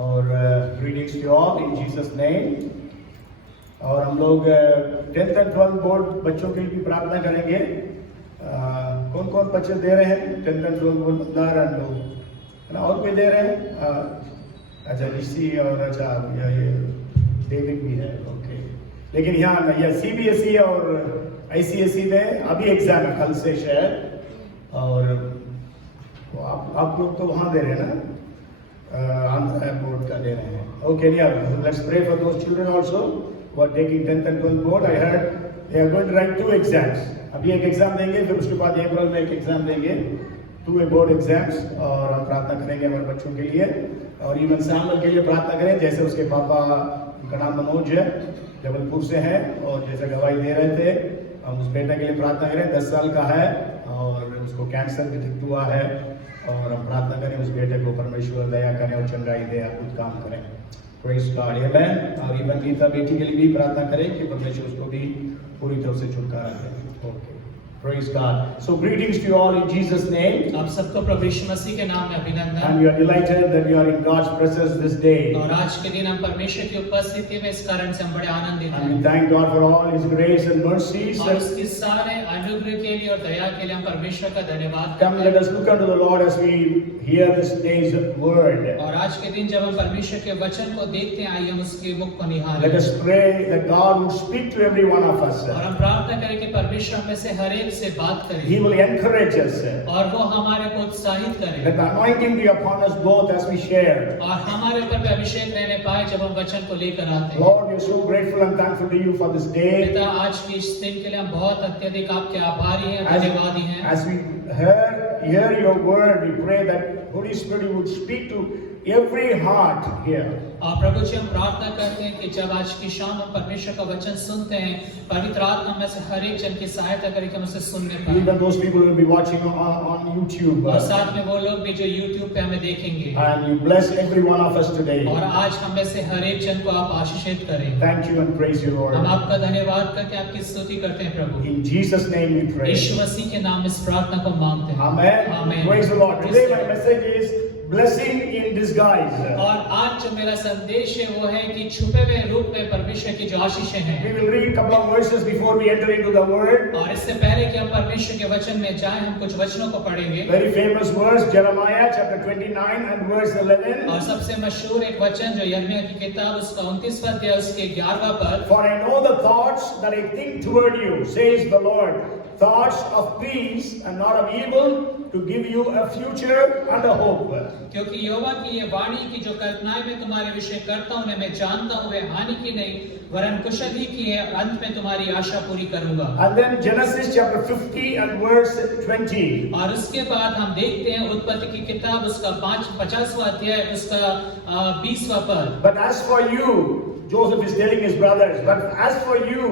और greetings to all in Jesus name। और हम लोग 10th and 12th बोर्ड बच्चों के लिए भी प्रार्थना करेंगे। कौन कौन बच्चे दे रहे हैं 10th and 12th board? Mandar और लोग है ना, और कोई दे रहे हैं? अच्छा ऋषि और अच्छा ये डेविड भी है, ओके। लेकिन यहाँ या CBSE और ICSE में अभी एग्जाम है कल से शायद, और आप लोग तो वहाँ दे रहे हैं ना, आंध्र बोर्ड का दे रहे हैं, okay. Let's pray for those children also who are taking 10th and 12th board। I heard they are going to write 2 exams। अभी एक एग्जाम देंगे, फिर उसके बाद अप्रैल में एक एग्जाम देंगे, 2 बोर्ड एग्जाम्स। और हम प्रार्थना करेंगे हमारे बच्चों के लिए, और इवन सैमुअल के लिए प्रार्थना करें, जैसे उसके पापा, उनका नाम मनोज है, जबलपुर से है, और जैसे गवाही दे रहे थे, हम उस बेटा के लिए प्रार्थना करें, 10 साल का है और उसको कैंसर डिटेक्ट हुआ है, और हम प्रार्थना करें उस बेटे को परमेश्वर दया करें और चंगाई दे, अद्भुत काम करें। प्रेज़ गॉड, आमेन। और इवन गीता बेटी के लिए भी प्रार्थना करें कि परमेश्वर उसको भी पूरी तरह से छुटकारा दे, okay. Praise God. So greetings to you all in Jesus' name. आप सबको प्रभु यीशु मसीह के नाम में अभिनंदन। And we are delighted that we are in God's presence this day. और आज के दिन हम परमेश्वर की उपस्थिति में इस कारण से हम बड़े आनंदित हैं। And we thank God for all His grace and mercies. और उसके सारे अनुग्रह के लिए और दया के लिए हम परमेश्वर का धन्यवाद Come, करते हैं। let us look unto the Lord as we hear this day's word. और आज के दिन जब हम परमेश्वर के वचन को देखते हैं, आइए हम उसके मुख को निहारें। Let us pray that God would speak to every one of us. और हम प्रार्थना करें कि परमेश्वर हमें से हर एक से बात करे। He will encourage us. और वो हमारे को उत्साहित करे। Let the anointing be upon us both as we share. और हमारे ऊपर भी अभिषेक रहने पाए जब हम वचन को लेकर आते हैं। Lord, we are so grateful and thankful to you for this day. पिता, आज के इस दिन के लिए हम बहुत अत्यधिक आपके आभारी हैं, धन्यवादी हैं। As we hear your word, we pray that Holy Spirit would speak to every heart here. और प्रभु जी, हम प्रार्थना करते हैं कि जब आज की शाम हम परमेश्वर का वचन सुनते हैं, पवित्र आत्मा में से हर एक जन की सहायता करे कि हम उसे सुनने पाएं। Even those people will be watching on YouTube. और साथ में वो लोग भी जो YouTube पे हमें देखेंगे। And you bless every one of us today. और आज हम में से हर एक जन को आप आशीषित करें। Thank you and praise you, Lord. हम आपका धन्यवाद करके आपकी स्तुति करते हैं प्रभु। In Jesus' name we pray. यीशु मसीह के नाम इस प्रार्थना को मांगते हैं। Amen. Amen. Praise the Lord. Today my message is blessing in disguise. और आज जो मेरा संदेश है वो है कि छुपे हुए रूप में परमेश्वर की जो आशीषें हैं। We will read a couple of verses before we enter into the word. और इससे पहले कि हम परमेश्वर के वचन में जाएं, हम कुछ वचनों को पढ़ेंगे। Very famous verse, Jeremiah chapter 29 and verse 11. और सबसे मशहूर एक वचन जो यिर्मयाह की किताब उसका 29वां अध्याय उसके 11वां पद। For I know the thoughts that I think toward you, says the Lord, thoughts of peace and not of evil, to give you a future and a hope. क्योंकि यहोवा की ये वाणी की जो कल्पनाएं मैं तुम्हारे विषय करता हूं, मैं जानता हूं वे हानि की नहीं वरन कुशल ही की है, अंत में तुम्हारी आशा पूरी करूंगा। And then Genesis chapter 50 and verse 20. और उसके बाद हम देखते हैं उत्पत्ति की किताब उसका 50वां अध्याय उसका 20वां पद। But as for you, Joseph is telling his brothers, but as for you,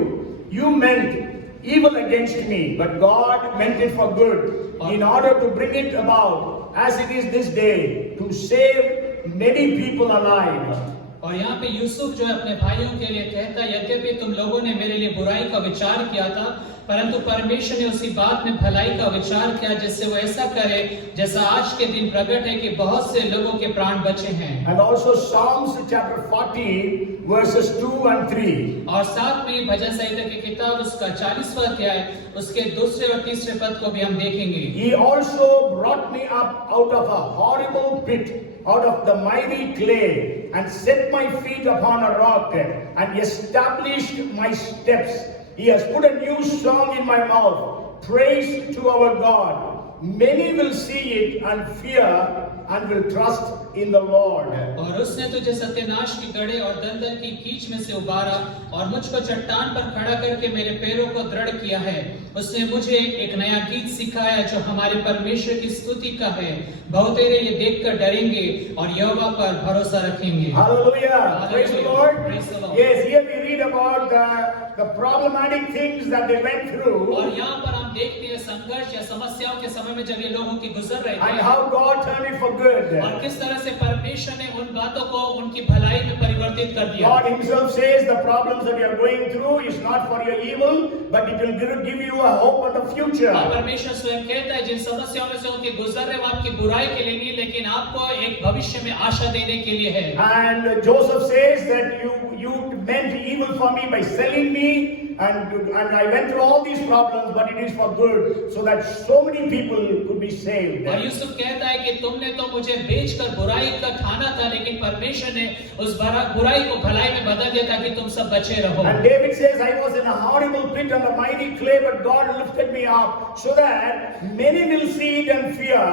you meant evil against me, but God meant it for good, in order to bring it about as it is this day, to save many people alive. और यहाँ पे यूसुफ जो अपने भाइयों के लिए कहता, यद्यपि तुम लोगों ने मेरे लिए बुराई का विचार किया था, परंतु परमेश्वर ने उसी बात में भलाई का विचार किया जिससे वो ऐसा करे जैसा आज के दिन प्रकट है कि बहुत से लोगों के प्राण बचे हैं। And also Psalms chapter 40 verses 2 and 3. और साथ में भजन संहिता की किताब उसका 40वां अध्याय उसके 2 और 3 पद को भी हम देखेंगे। He also brought me up out of a horrible pit, out of the miry clay, and set my feet upon a rock, and established my steps. He has put a new song in my mouth, praise to our God. Many will see it and fear and will trust in the Lord. और उसने तुझे सत्यानाश की गड़े और दलदल की कीच में से उबारा और मुझको चट्टान पर खड़ा करके मेरे पैरों को दृढ़ किया है। उसने मुझे एक नया गीत सिखाया जो हमारे परमेश्वर की स्तुति का है। बहुतेरे ये देखकर डरेंगे और यहोवा पर भरोसा रखेंगे। Hallelujah. Praise the Lord. Praise the Lord. Yes, here we read about the problematic things that they went through. और यहाँ पर हम देखते हैं संघर्ष या समस्याओं के समय में जब ये लोगों की गुजर रहे थे And how God turned it for good. और किस तरह से परमेश्वर ने उन बातों को उनकी भलाई में परिवर्तित कर दिया। God himself says the problems that you are going through is not for your evil, but it will give you you a hope and a future. और परमेश्वर स्वयं कहता है जिन समस्याओं में से उनके गुजर रहे वो आपकी बुराई के लिए नहीं लेकिन आपको एक भविष्य में आशा देने के लिए है। And Joseph says that you meant evil for me by selling me, and I went through all these problems, but it is for good, so that so many people could be saved. और यूसुफ कहता है कि तुमने तो मुझे बेचकर बुराई का खाना था लेकिन परमेश्वर ने उस बुराई को भलाई में बदल दिया ताकि तुम सब बचे रहो। And David says, I was in a horrible pit under mighty clay, but God lifted me up, so that many will see it and fear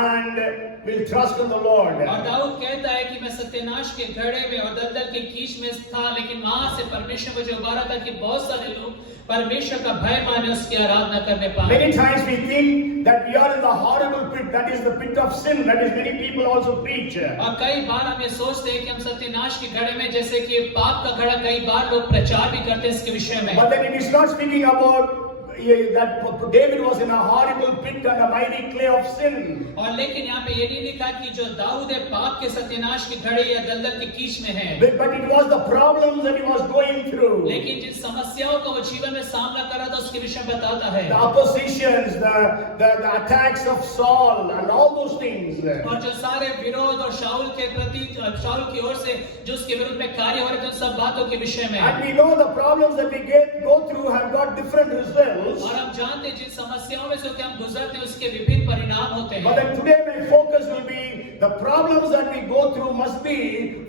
and will trust in the Lord. और दाऊद कहता है कि मैं सत्यानाश के घड़े में और दलदल के कीच में था लेकिन वहां से परमेश्वर मुझे उबारा था कि बहुत सारे लोग परमेश्वर का भय माने उसकी आराधना करने पाए। Many times we think that we are in the horrible pit, that is the pit of sin, that is many people also preach. और कई बार हम ये सोचते हैं कि हम सत्यानाश के घड़े में जैसे कि पाप का घड़ा कई बार लोग प्रचार भी करते हैं इसके विषय में। But then it is not speaking about that David was in a horrible pit and a mighty clay of sin. और लेकिन यहाँ पे ये नहीं लिखा कि जो दाऊद है पाप के सत्यानाश के घड़े या दलदल के कीच में है। But it was the problems that he was going through. लेकिन जिन समस्याओं का वो जीवन में सामना कर रहा था उसके विषय में बताता है। The oppositions, the attacks of Saul and all those things. और जो सारे विरोध और शाऊल के प्रति शाऊल की ओर से जो उसके विरुद्ध में कार्य हो रहे थे उन सब बातों के विषय में। And we know the problems that we go through have got different results. और हम जानते हैं जिन समस्याओं में से हम गुजरते हैं उसके विभिन्न परिणाम होते हैं। But then today my focus will be the problems that we go through must be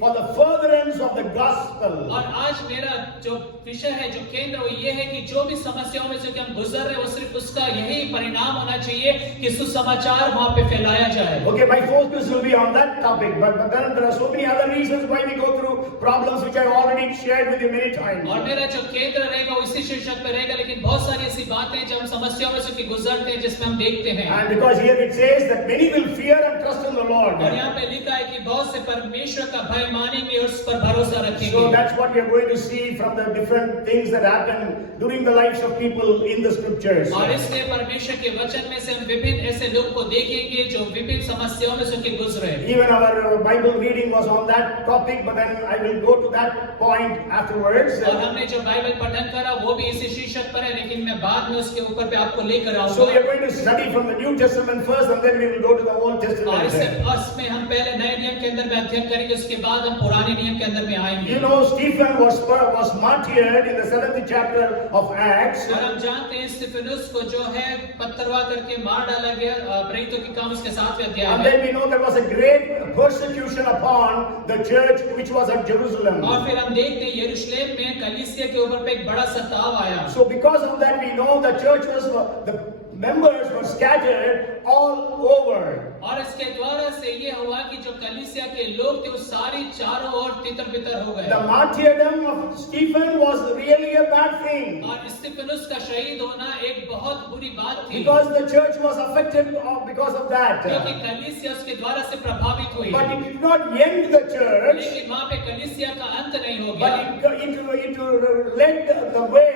for the furtherance of the gospel. और आज मेरा जो विषय है जो केंद्र वो ये है कि जो भी समस्याओं में से हम गुजर रहे हैं वो सिर्फ उसका यही परिणाम होना चाहिए कि सुसमाचार वहां पे फैलाया जाए। Okay, my focus will be on that topic, but then there are so many other reasons why we go through problems which I have already shared with you many times. और मेरा जो केंद्र रहेगा वो इसी शीर्षक पे रहेगा लेकिन बहुत सारी ऐसी बातें जब हम समस्याओं में से गुजरते हैं जिसमें हम देखते हैं। And because here it says that many will fear and trust in the Lord. और यहाँ पे लिखा है कि बहुत से परमेश्वर का भय मानेंगे और उस पर भरोसा रखेंगे। So that's what we are going to see from the different things that happen during the lives of people in the scriptures. और इसलिए परमेश्वर के वचन में से हम विभिन्न ऐसे लोग को देखेंगे जो विभिन्न समस्याओं में से गुजरे। Even our Bible reading was on that topic, but then I will go to that point afterwards. और हमने जो बाइबल पठन करा वो भी इसी शीर्षक पर है लेकिन मैं बाद में उसके ऊपर पे आपको लेकर आऊंगा। So we are going to study from the New Testament first, and then we will go to the Old और Testament. इसमें हम पहले नए नियम के अंदर में अध्ययन करेंगे उसके बाद हम पुराने नियम के अंदर में आएंगे। You know, Stephen was martyred in the 7th chapter of Acts. और हम जानते हैं स्तिफनुस को जो है पत्थरवा करके मार डाला गया प्रेरितों के काम उसके 7वें अध्याय And में। then we know there was a great persecution upon the church which was at Jerusalem. और फिर हम देखते हैं यरूशलेम में कलीसिया के ऊपर पे एक बड़ा सताव आया। So because of that we know the church was the members were scattered all over. और इसके द्वारा से ये हुआ कि जो कलीसिया के लोग थे वो सारी चारों ओर तितर-बितर हो गए। The martyrdom of Stephen was really a bad thing. और स्तिफनुस का शहीद होना एक बहुत बुरी बात थी। Because the church was affected because of that. क्योंकि कलीसिया उसके द्वारा से प्रभावित हुई। But it did not end the church. लेकिन वहाँ पे कलीसिया का अंत नहीं हो But गया। it led the way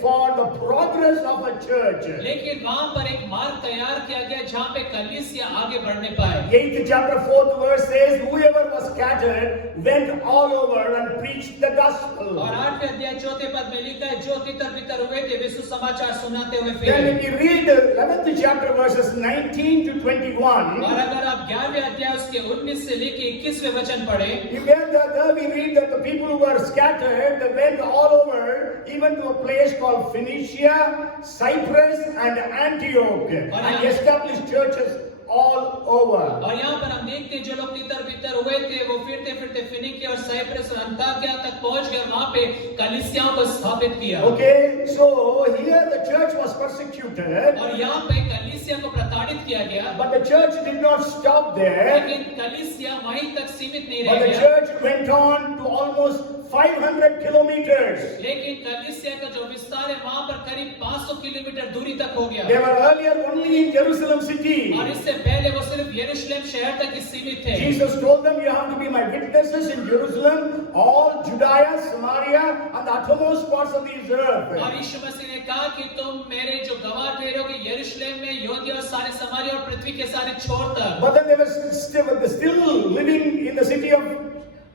for the progress of a church. लेकिन वहाँ पर एक मार्ग तैयार किया गया जहाँ पे कलीसिया आगे बढ़ने पाए। 8th chapter 4th verse says, whoever was scattered went all over and preached the gospel. और 8वें अध्याय 4th पद में लिखा है जो तितर-बितर हुए थे वे सुसमाचार सुनाते हुए Then फिरे। if you read the 11th chapter verses 19 to 21, और अगर आप 11वें अध्याय उसके 19 से लेके 21वें वचन पढ़े, there we read that the people who were scattered, they went all over, even to a place called Phoenicia, Cyprus, and Antioch, and established churches all over. और यहाँ पर हम देखते हैं जो लोग तितर-बितर हुए थे वो फिरते-फिरते फिनिकिया और साइप्रस और अंताकिया तक पहुंच गए, वहाँ पे कलीसियाओं को स्थापित किया। Okay, so here the church was persecuted. और यहाँ पे कलीसिया को प्रताड़ित किया गया। But the church did not stop there. लेकिन कलीसिया वहीं तक सीमित नहीं But रह the गया। church went on to almost 500 kilometers. लेकिन कलीसिया का जो विस्तार है वहाँ पर करीब 500 किलोमीटर दूरी तक हो गया। They were earlier only in Jerusalem city. और इससे पहले वो सिर्फ यरूशलेम शहर तक ही सीमित थे। Jesus told them, you have to be my witnesses in Jerusalem, all Judea, Samaria, and the uttermost parts of this earth. और यीशु मसीह ने कहा कि तुम मेरे जो गवाह ठहरोगे यरूशलेम में, यहूदिया और सारे समारिया और पृथ्वी के सारे छोर तक। But then they were still living in the city of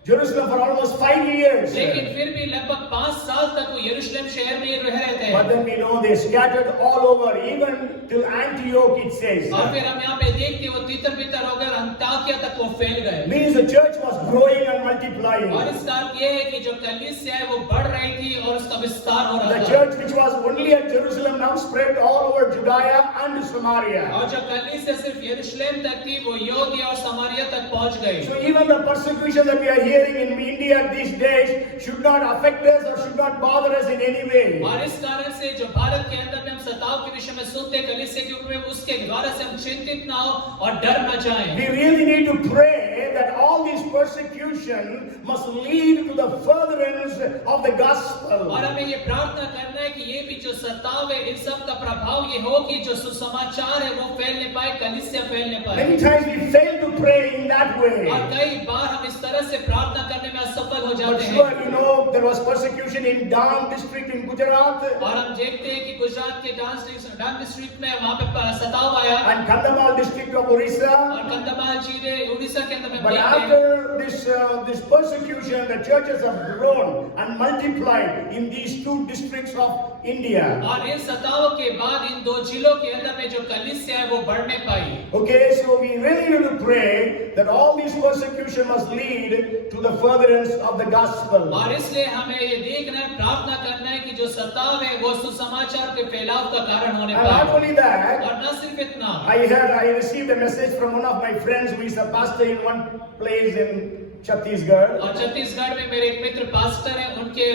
Jerusalem for almost 5 years. लेकिन फिर भी लगभग 5 साल तक वो यरूशलेम शहर में ही रह रहे थे। But then we know they scattered all over, even till Antioch it says. और फिर हम यहाँ पे देखते हैं वो तितर बितर होकर अंताकिया तक वो फैल गए। Means the church was growing and multiplying. और इसका अर्थ ये है कि जो कलीसिया है वो बढ़ रही थी और उसका विस्तार हो The रहा था। church which was only at Jerusalem now spread all over Judea and Samaria. और जो कलीसिया सिर्फ यरूशलेम तक थी वो यहूदिया और समारिया तक पहुंच गई। So even the persecution that we are hearing in India these days should not affect us or should not bother us in any way. और इस कारण से जो भारत के अंदर में हम सताव के विषय में सुनते हैं कलीसिया के ऊपर, उसके द्वारा से हम चिंतित ना हो और डर ना जाएं। We really need to pray that all these persecution must lead to the furtherance of the gospel. और हमें ये प्रार्थना करना है कि ये भी जो सताव है इन सब का प्रभाव ये हो कि जो सुसमाचार है वो फैलने पाए, कलीसिया फैलने पाए। Many times we fail to pray in that way. और कई बार हम इस तरह से प्रार्थना करने में असफल हो But जाते हैं। sure, you know, there was persecution in Dang district in Gujarat और हम देखते हैं कि गुजरात के डांग डिस्ट्रिक्ट में वहाँ पे सताव आया and Kandhamal district of Orissa. और कंधमाल जिले उड़ीसा के अंदर में But देखते हैं। after this persecution, the churches have grown and multiplied in these two districts of India. और इन सताव के बाद इन दो जिलों के अंदर में जो कलीसिया है वो बढ़ने पाई। Okay, so we really need to pray that all these persecution must lead to the furtherance of the gospel. और इसलिए हमें ये देखना है, प्रार्थना करना है कि जो सताव है वो सुसमाचार के फैलाव का कारण होने And not पाए। only that, और न सिर्फ इतना, I received a message from one of my friends who is a pastor in one place in Chhattisgarh. और छत्तीसगढ़ में मेरे एक मित्र पास्टर हैं, उनके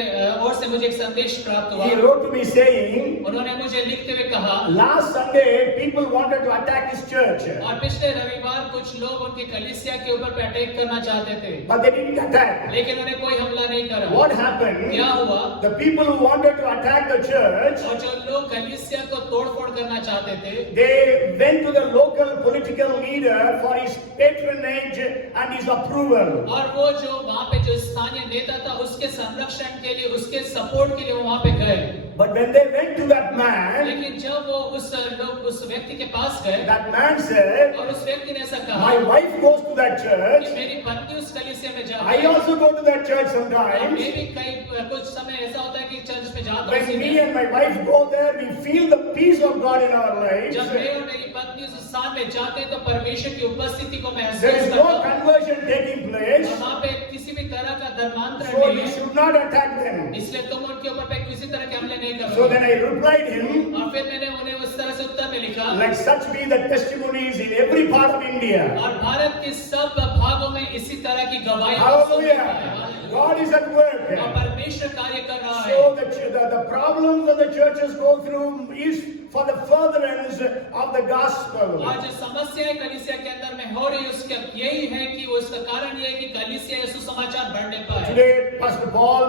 ओर से मुझे एक संदेश प्राप्त हुआ। He wrote to me saying, उन्होंने मुझे लिखते हुए कहा, last Sunday people wanted to attack his church, और पिछले रविवार कुछ लोग उनके कलीसिया के ऊपर पे अटैक करना चाहते थे, but they didn't attack. लेकिन उन्हें कोई हमला नहीं करा। What happened? क्या हुआ? The people who wanted to attack the church, और जो लोग कलीसिया को तोड़फोड़ करना चाहते थे, they went to the local political leader for his patronage and his approval. और वो जो वहाँ पे जो स्थानीय नेता था उसके संरक्षण के लिए, उसके सपोर्ट के लिए वो वहाँ पे गए। But when they went to that man, लेकिन जब वो उस व्यक्ति के पास गए, that man said, और उस व्यक्ति ने ऐसा कहा my wife goes to that कि church. मेरी पत्नी उस कलीसिया में जाती I है। also go to that church और sometimes. मैं भी कुछ समय ऐसा होता है कि चर्च में जाता हूँ। When me and my wife go there, we feel the peace of God in our lives. जब मैं और मेरी पत्नी उस स्थान में जाते हैं तो परमेश्वर की उपस्थिति को There महसूस is करता no हूँ। conversion taking place, और वहाँ पे किसी भी तरह का धर्मांतरण so नहीं you है, should not attack them. इसलिए तुम उनके ऊपर पे किसी तरह के हमले नहीं So करोगे। then I replied him, और फिर मैंने उन्हें उस तरह से उत्तर में लिखा, let such be the testimonies in every part of India. और भारत के सब भागों में इसी तरह की गवाही Hallelujah. God is at work. और परमेश्वर कार्य कर रहा है। So the problems that the churches go through is for the furtherance of the gospel. और जो समस्याएं कलीसिया के अंदर में हो रही है उसका यही है कि उसका कारण ये है कि कलीसिया यीशु समाचार बढ़ने पाए। Today, Pastor Paul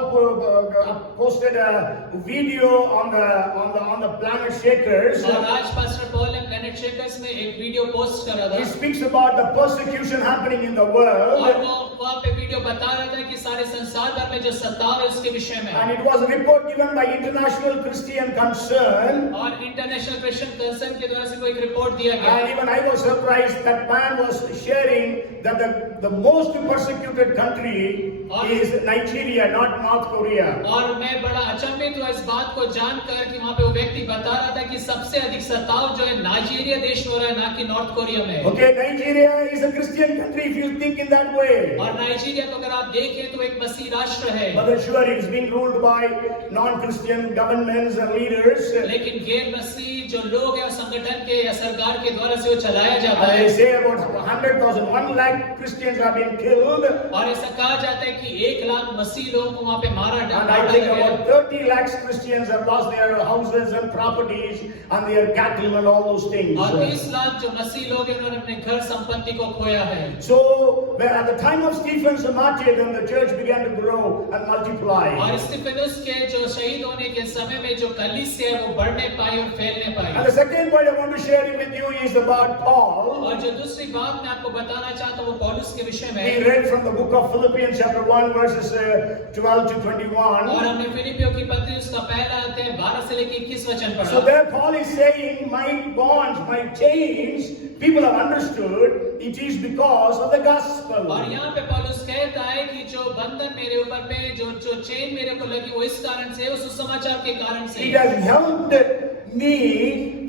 posted a video on the Planet Shakers. और आज पास्टर पॉल ने प्लैनेट शेकर्स में एक वीडियो पोस्ट करा था। He speaks about the persecution happening in the world. और वो वहाँ पे वीडियो बता रहा था कि सारे संसार भर में जो सताव है उसके विषय में। And it was a report given by International Christian Concern. और इंटरनेशनल क्रिश्चियन कंसर्न के द्वारा से कोई एक रिपोर्ट दिया गया। And even I was surprised that man was sharing that the most persecuted country is Nigeria, not North Korea. और मैं बड़ा अचंभित हुआ इस बात को जानकर कि वहाँ पे वो व्यक्ति बता रहा था कि सबसे अधिक सताव जो है नाइजीरिया देश में हो रहा है, ना कि नॉर्थ कोरिया में। Okay, Nigeria is a Christian country if you think in that way. और नाइजीरिया को अगर आप देखें तो एक मसीह राष्ट्र है। But sure, it's been ruled by non-Christian governments and leaders. लेकिन गैर मसीह जो लोग हैं और संगठन के या सरकार के द्वारा से वो चलाया जाता And है। they say about 100,000, 1 lakh Christians have been killed. और ऐसा कहा जाता है कि 1 लाख मसीह लोगों को वहाँ पे मारा And I think about 30 lakhs Christians have lost their houses and properties and their cattle and all those things. और 30 लाख जो मसीह लोग हैं उन्होंने अपने घर संपत्ति को खोया है। So, at the time of Stephen's martyrdom, the church began to grow and multiply. और स्तिफनुस के जो शहीद होने के समय में जो कलीसिया है वो बढ़ने पाई और फैलने पाई। And the second point I want to share with you is about Paul. और जो दूसरी बात मैं आपको बताना चाहता हूँ वो पौलुस के विषय में We है। read from the book of Philippians chapter 1 verses 12 to 21. और हमने फिलिपियों की पत्री उसका पहला अध्याय 12 से लेकर 21 वचन So पढ़ा। there Paul is saying, my bonds, my chains, people have understood it is because of the gospel. और यहाँ पे पौलुस कहता है कि जो बंधन मेरे ऊपर पे जो चेन मेरे को लगी वो इस कारण से, उस सुसमाचार के कारण से। It has helped me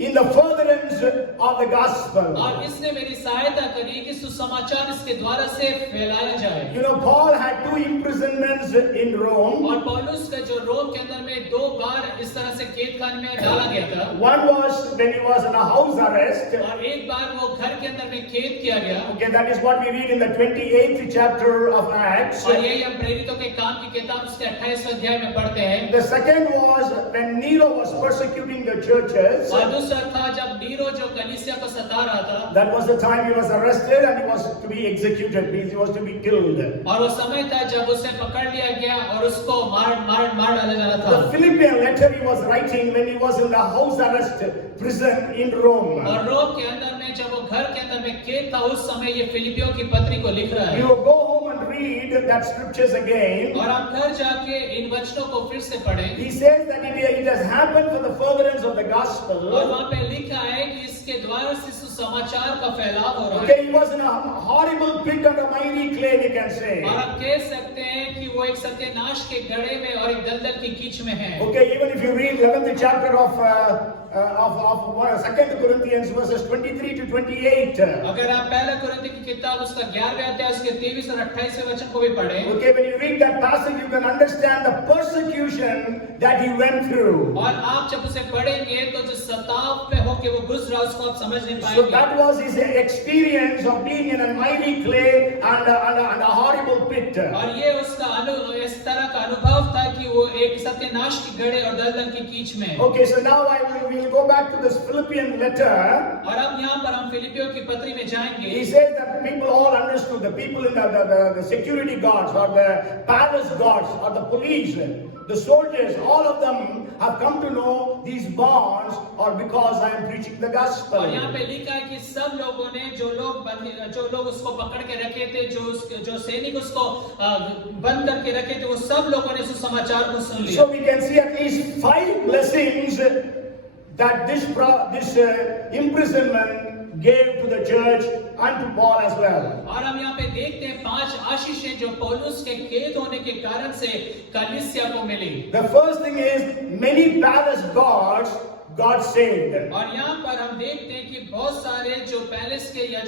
in the furtherance of the gospel. और इसने मेरी सहायता करी कि सुसमाचार इसके द्वारा से फैलाया जाए। You know, Paul had 2 imprisonments in Rome. और पौलुस का जो रोम के अंदर में 2 बार इस तरह से कैद खाने में डाला गया था। One was when he was in a house arrest. और एक बार वो घर के अंदर में कैद किया गया। Okay, that is what we read in the 28th chapter of Acts. और यही हम प्रेरितों के काम की किताब उसके 28वें अध्याय में पढ़ते हैं। The second was when Nero was persecuting the churches. और दूसरा था जब नीरो जो कलीसिया को सता रहा था। That was the time he was arrested and he was to be executed, means he was to be killed. और वो समय था जब उसे पकड़ लिया गया और उसको मार डाला जा रहा था। The Philippian letter he was writing when he was in the house arrest prison in Rome. और रोम के अंदर में जब वो घर के अंदर में कैद था, उस समय ये फिलिपियों की पत्री को लिख रहा है। You go home and read that scriptures again. और आप घर जाके इन वचनों को फिर से पढ़ें। He says that it has happened for the furtherance of the gospel. और वहाँ पे लिखा है कि इसके द्वारा से सुसमाचार का फैलाव हो रहा है। Okay, he was in a horrible pit under mighty clay, we can say. और आप कह सकते हैं कि वो एक सत्यानाश के गड्ढे में और एक दलदल की कीच में है। Okay, even if you read 11th chapter of 2 Corinthians verses 23 to 28. अगर आप पहला कुरिन्थियों की किताब उसका 11वें अध्याय उसके 23 और 28वें वचन को भी पढ़ें। Okay, when you read that passage, you can understand the persecution that he went through. और आप जब उसे पढ़ेंगे तो जो सताव में होके वो गुजरा उसको आप समझ नहीं So पाएंगे। that was his experience of being in a mighty clay and a horrible pit. और ये उसका इस तरह का अनुभव था कि वो एक सत्यानाश की गड्ढे और दलदल की कीच में। Okay, so now we will go back to this Philippian letter. और अब यहाँ पर हम फिलिपियों की पत्री में जाएंगे। He says that people all understood, the people in the security guards or the palace guards or the police, the soldiers, all of them have come to know these bonds or because I am preaching the gospel. और यहाँ पे लिखा है कि सब लोगों ने जो लोग उसको पकड़ के रखे थे, जो सैनिक उसको बंद करके रखे थे, वो सब लोगों ने सुसमाचार को सुन लिया। So we can see at least 5 blessings that this imprisonment gave to the church and to Paul as well. और हम यहाँ पे देखते हैं 5 आशीषें जो पौलुस के कैद होने के कारण से कलीसिया को मिली। The first thing is many palace guards God saved. और यहाँ पर हम देखते हैं कि बहुत सारे जो पैलेस के या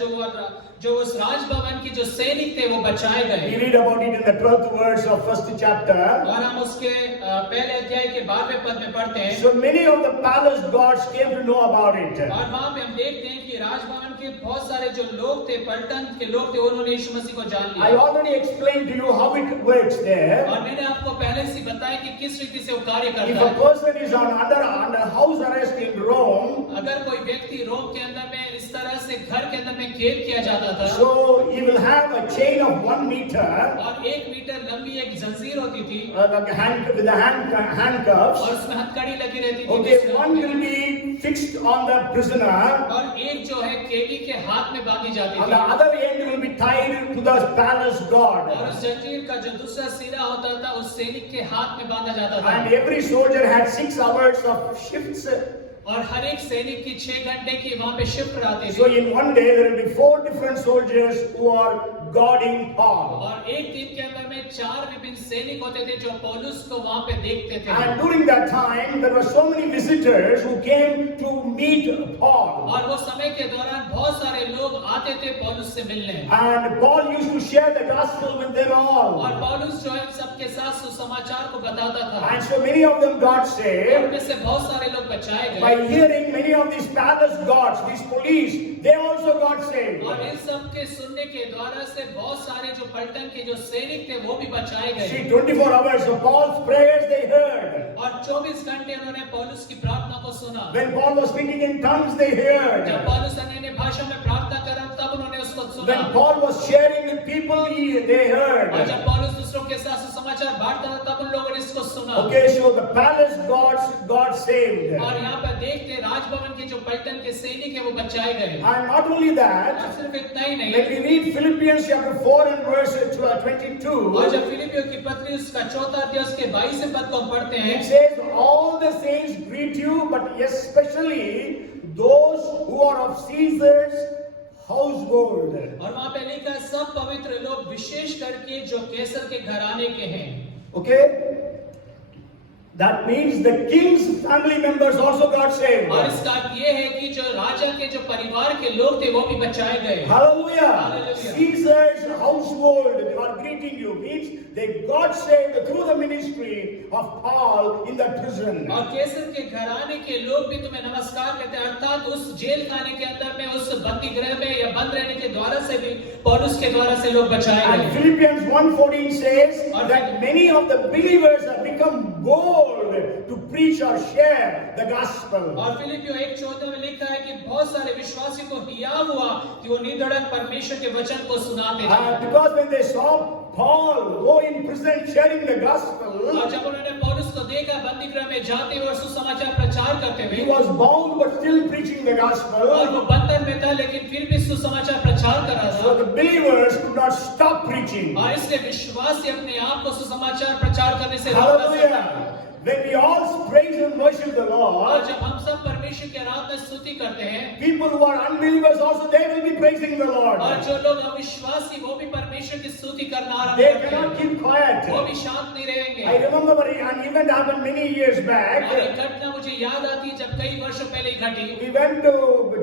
जो उस राजभवन की जो सैनिक थे वो बचाए गए। We read about it in the 12th verse of 1st chapter. और हम उसके पहले अध्याय के 12वें पद में पढ़ते हैं। So many of the palace guards came to know about it. और वहाँ पे हम देखते हैं कि राजभवन के बहुत सारे जो लोग थे, पलटन के लोग थे, उन्होंने यीशु मसीह को जान I लिया। already explained to you how it works there. और मैंने आपको पहले से बताया कि किस रीति से वो कार्य If करता a है। person is under house arrest in Rome, अगर कोई व्यक्ति रोम के अंदर में इस तरह से घर के अंदर में कैद किया जाता था, so he will have a chain of 1 meter, और 1 मीटर लंबी एक जंजीर होती थी, with the handcuffs. और उसमें हथकड़ी लगी रहती थी। Okay, one will be fixed on the prisoner, और एक जो है कैदी के हाथ में बांधी जाती on थी, the other end will be tied to the palace guard. और उस जंजीर का जो दूसरा सिरा होता था उस सैनिक के हाथ में बांधा जाता था। And every soldier had 6 hours of shifts. और हर एक सैनिक की 6 घंटे की वहाँ पे शिफ्ट रहती So थी। in one day there will be 4 different soldiers who are guarding Paul. और एक दिन के अंदर में 4 विभिन्न सैनिक होते थे जो पौलुस को वहाँ पे देखते थे। And during that time there were so many visitors who came to meet Paul. और वो समय के दौरान बहुत सारे लोग आते थे पौलुस से मिलने। And Paul used to share the gospel with them all. और पौलुस जो है सबके साथ सुसमाचार को बताता था। And so many of them got और saved. उनमें से बहुत सारे लोग बचाए गए। By hearing many of these palace guards, these police, they also got saved. और इन सब के सुनने के द्वारा से बहुत सारे जो पलटन के जो सैनिक थे वो भी बचाए गए। See, 24 hours of Paul's prayers they heard. और 24 घंटे उन्होंने पौलुस की प्रार्थना को सुना। When Paul was speaking in tongues, they heard. जब पौलुस अन्य भाषा में प्रार्थना कर रहा तब उन्होंने उसको सुना। When Paul was sharing with people, they heard. और जब पौलुस दूसरों के साथ सुसमाचार बांटता था तब उन लोगों ने इसको सुना। Okay, so the palace guards got saved. और यहाँ पर देखते हैं राजभवन के जो पलटन के सैनिक है वो बचाए गए। And not only that, और सिर्फ इतना ही नहीं, when we read Philippians chapter 4 and verse 22, और जब फिलिपियों की पत्री उसका 4था अध्याय उसके 22वें पद को हम पढ़ते हैं, it says, all the saints greet you, but especially those who are of Caesar's household. और वहाँ पे लिखा है सब पवित्र लोग विशेष करके जो कैसर के घराने के हैं। Okay? That means the king's family members also got saved. और इसका अर्थ ये है कि जो राजा के जो परिवार के लोग थे वो भी बचाए गए। Hallelujah. Hallelujah. Caesar's household, they are greeting you, means they got saved through the ministry of Paul in the prison. और कैसर के घराने के लोग भी तुम्हें नमस्कार कहते हैं, अर्थात उस जेल खाने के अंदर में उस बंदी गृह में या बंद रहने के द्वारा से भी पौलुस के द्वारा से लोग बचाए And गए। Philippians 1:14 says that many of the believers have become bold to preach or share the gospel. और फिलिपियों 1:14 में लिखा है कि बहुत सारे विश्वासी को हियाव हुआ कि वो निधड़क परमेश्वर के वचन को सुनाते थे। Because when they saw Paul go in prison sharing the gospel, और जब उन्होंने पौलुस को देखा बंदी गृह में जाते हुए और सुसमाचार प्रचार करते he हुए, was bound but still preaching the gospel. और वो बंधन में था लेकिन फिर भी सुसमाचार प्रचार कर रहा So था। the believers could not stop preaching. और इसलिए विश्वासी अपने आप को सुसमाचार प्रचार करने से रोक ना सकता। Hallelujah. When we all praise and worship the और Lord, जब हम सब परमेश्वर की आराधना स्तुति करते हैं, people who are unbelievers also, they will be praising the Lord. और जो लोग अविश्वासी वो भी परमेश्वर की स्तुति करना आरंभ They करते cannot हैं, keep quiet. वो भी शांत नहीं रहेंगे। I remember an event happened many years back. और ये घटना मुझे याद आती है जब कई वर्षों पहले घटी। We went to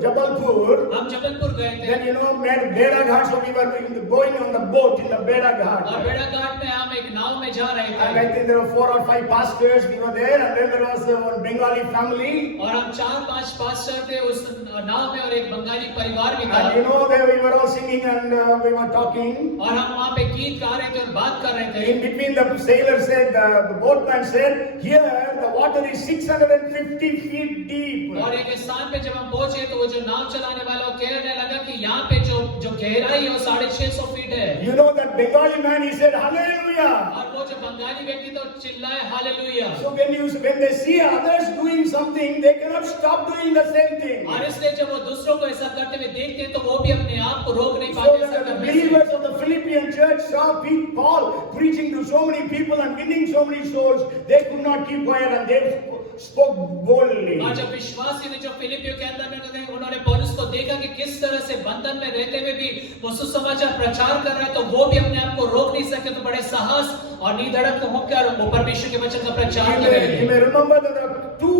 Jabalpur. हम जबलपुर गए थे Then met Beda Ghat, so we were going on the boat in the Beda और Ghat. बेड़ा घाट में हम एक नाव में जा रहे And थे I think there were 4 or 5 pastors. We were there, and then there was one Bengali family. और हम 4-5 पास्टर थे उस नाव में और एक बंगाली परिवार भी था। And there we were all singing and we were talking. और हम वहाँ पे गीत गा रहे थे और बात कर रहे थे। In between, the sailor said, the boatman said, here the water is 650 feet deep. और एक स्थान पे जब हम पहुंचे तो वो जो नाव चलाने वाला वो कहने लगा कि यहाँ पे जो गहराई है वो 650 फीट है। You know that Bengali man, he said, Hallelujah. और वो जो बंगाली व्यक्ति तो चिल्लाए hallelujah. So when they see others doing something, they cannot stop doing the same thing. और इसलिए जब वो दूसरों को ऐसा करते हुए देखते हैं तो वो भी अपने आप को रोक नहीं So पाते when ऐसा the करने से। believers of the Philippian church saw Paul preaching to so many people and winning so many souls, they could not keep quiet and they spoke boldly. और जब विश्वासी ने जो फिलिपियों के अंदर में उन्होंने पौलुस को देखा कि किस तरह से बंधन में रहते हुए भी वो सुसमाचार प्रचार कर रहा है तो वो भी अपने आप को रोक नहीं सके, तो बड़े साहस और निधड़क होकर वो परमेश्वर के वचन का प्रचार कर रहे You थे। may remember that there are 2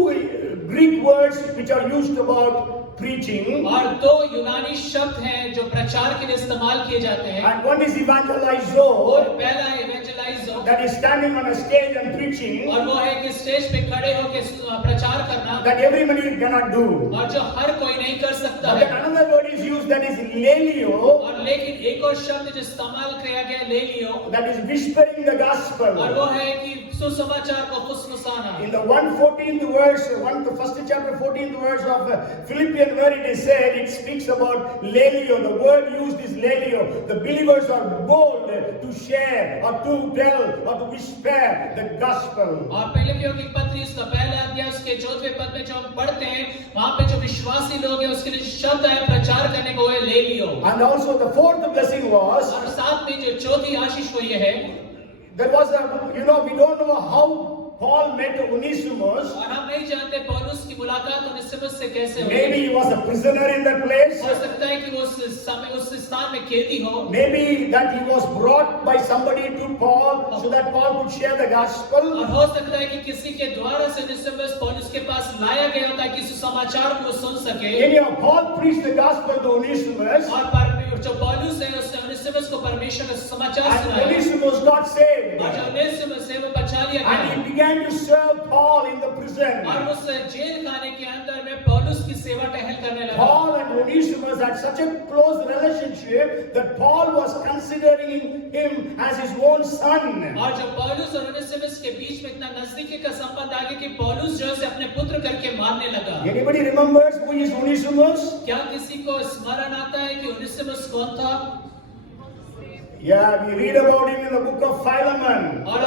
Greek words which are used about preaching. और 2 यूनानी शब्द हैं जो प्रचार के लिए इस्तेमाल किए जाते हैं। And one is evangelizo, और पहला है इवेंजलाइजो, that is standing on a stage and preaching, और वो है कि स्टेज पे खड़े होकर प्रचार करना, that everybody cannot do. और जो हर कोई नहीं कर सकता But है। then another word is used, that is lelio, और लेकिन एक और शब्द जो इस्तेमाल किया गया ले लियो, that is whispering the gospel. और वो है कि सुसमाचार को फुसफुसाना। In the 114th verse, the first chapter 14th verse of Philippians, where it is said, it speaks about lelio. The word used is lelio. The believers are bold to share or to tell or to whisper the gospel. और फिलिपियों की पत्री उसका पहला अध्याय उसके 4वें पद में जो हम पढ़ते हैं वहां पे जो विश्वासी लोग हैं उसके लिए शब्द है प्रचार करने को है ले लियो। And also the 4th blessing was, और साथ में जो 4थी आशीष वो ये है, there was we don't know how Paul met Onesimus. और हम नहीं जानते पौलुस की मुलाकात उनेसिमुस से कैसे हुई। Maybe he was a prisoner in that place. हो सकता है कि वो उस स्थान में कैदी हो, Maybe that he was brought by somebody to Paul so that Paul could share the gospel. और हो सकता है कि किसी के द्वारा से उनेसिमुस पौलुस के पास लाया गया ताकि सुसमाचार को सुन सके। Anyhow, Paul preached the gospel to Onesimus, और जो पौलुस है उसने उनेसिमुस को परमेश्वर का समाचार and सुनाया, Onesimus got saved. और जो उनेसिमुस है वो बचा लिया And गया, he began to serve Paul in the prison. और उस जेल खाने के अंदर में पौलुस की सेवा टहल करने लगा। Paul and Onesimus had such a close relationship that Paul was considering him as his own son. और जो पौलुस और उनेसिमुस के बीच में इतना नजदीकी का संबंध आ गया कि पौलुस जो है उसे अपने पुत्र करके मानने लगा। Anybody remembers who is Onesimus? क्या किसी को स्मरण आता है कि उनेसिमुस कौन था? Yeah, we read about him in the book of Philemon. और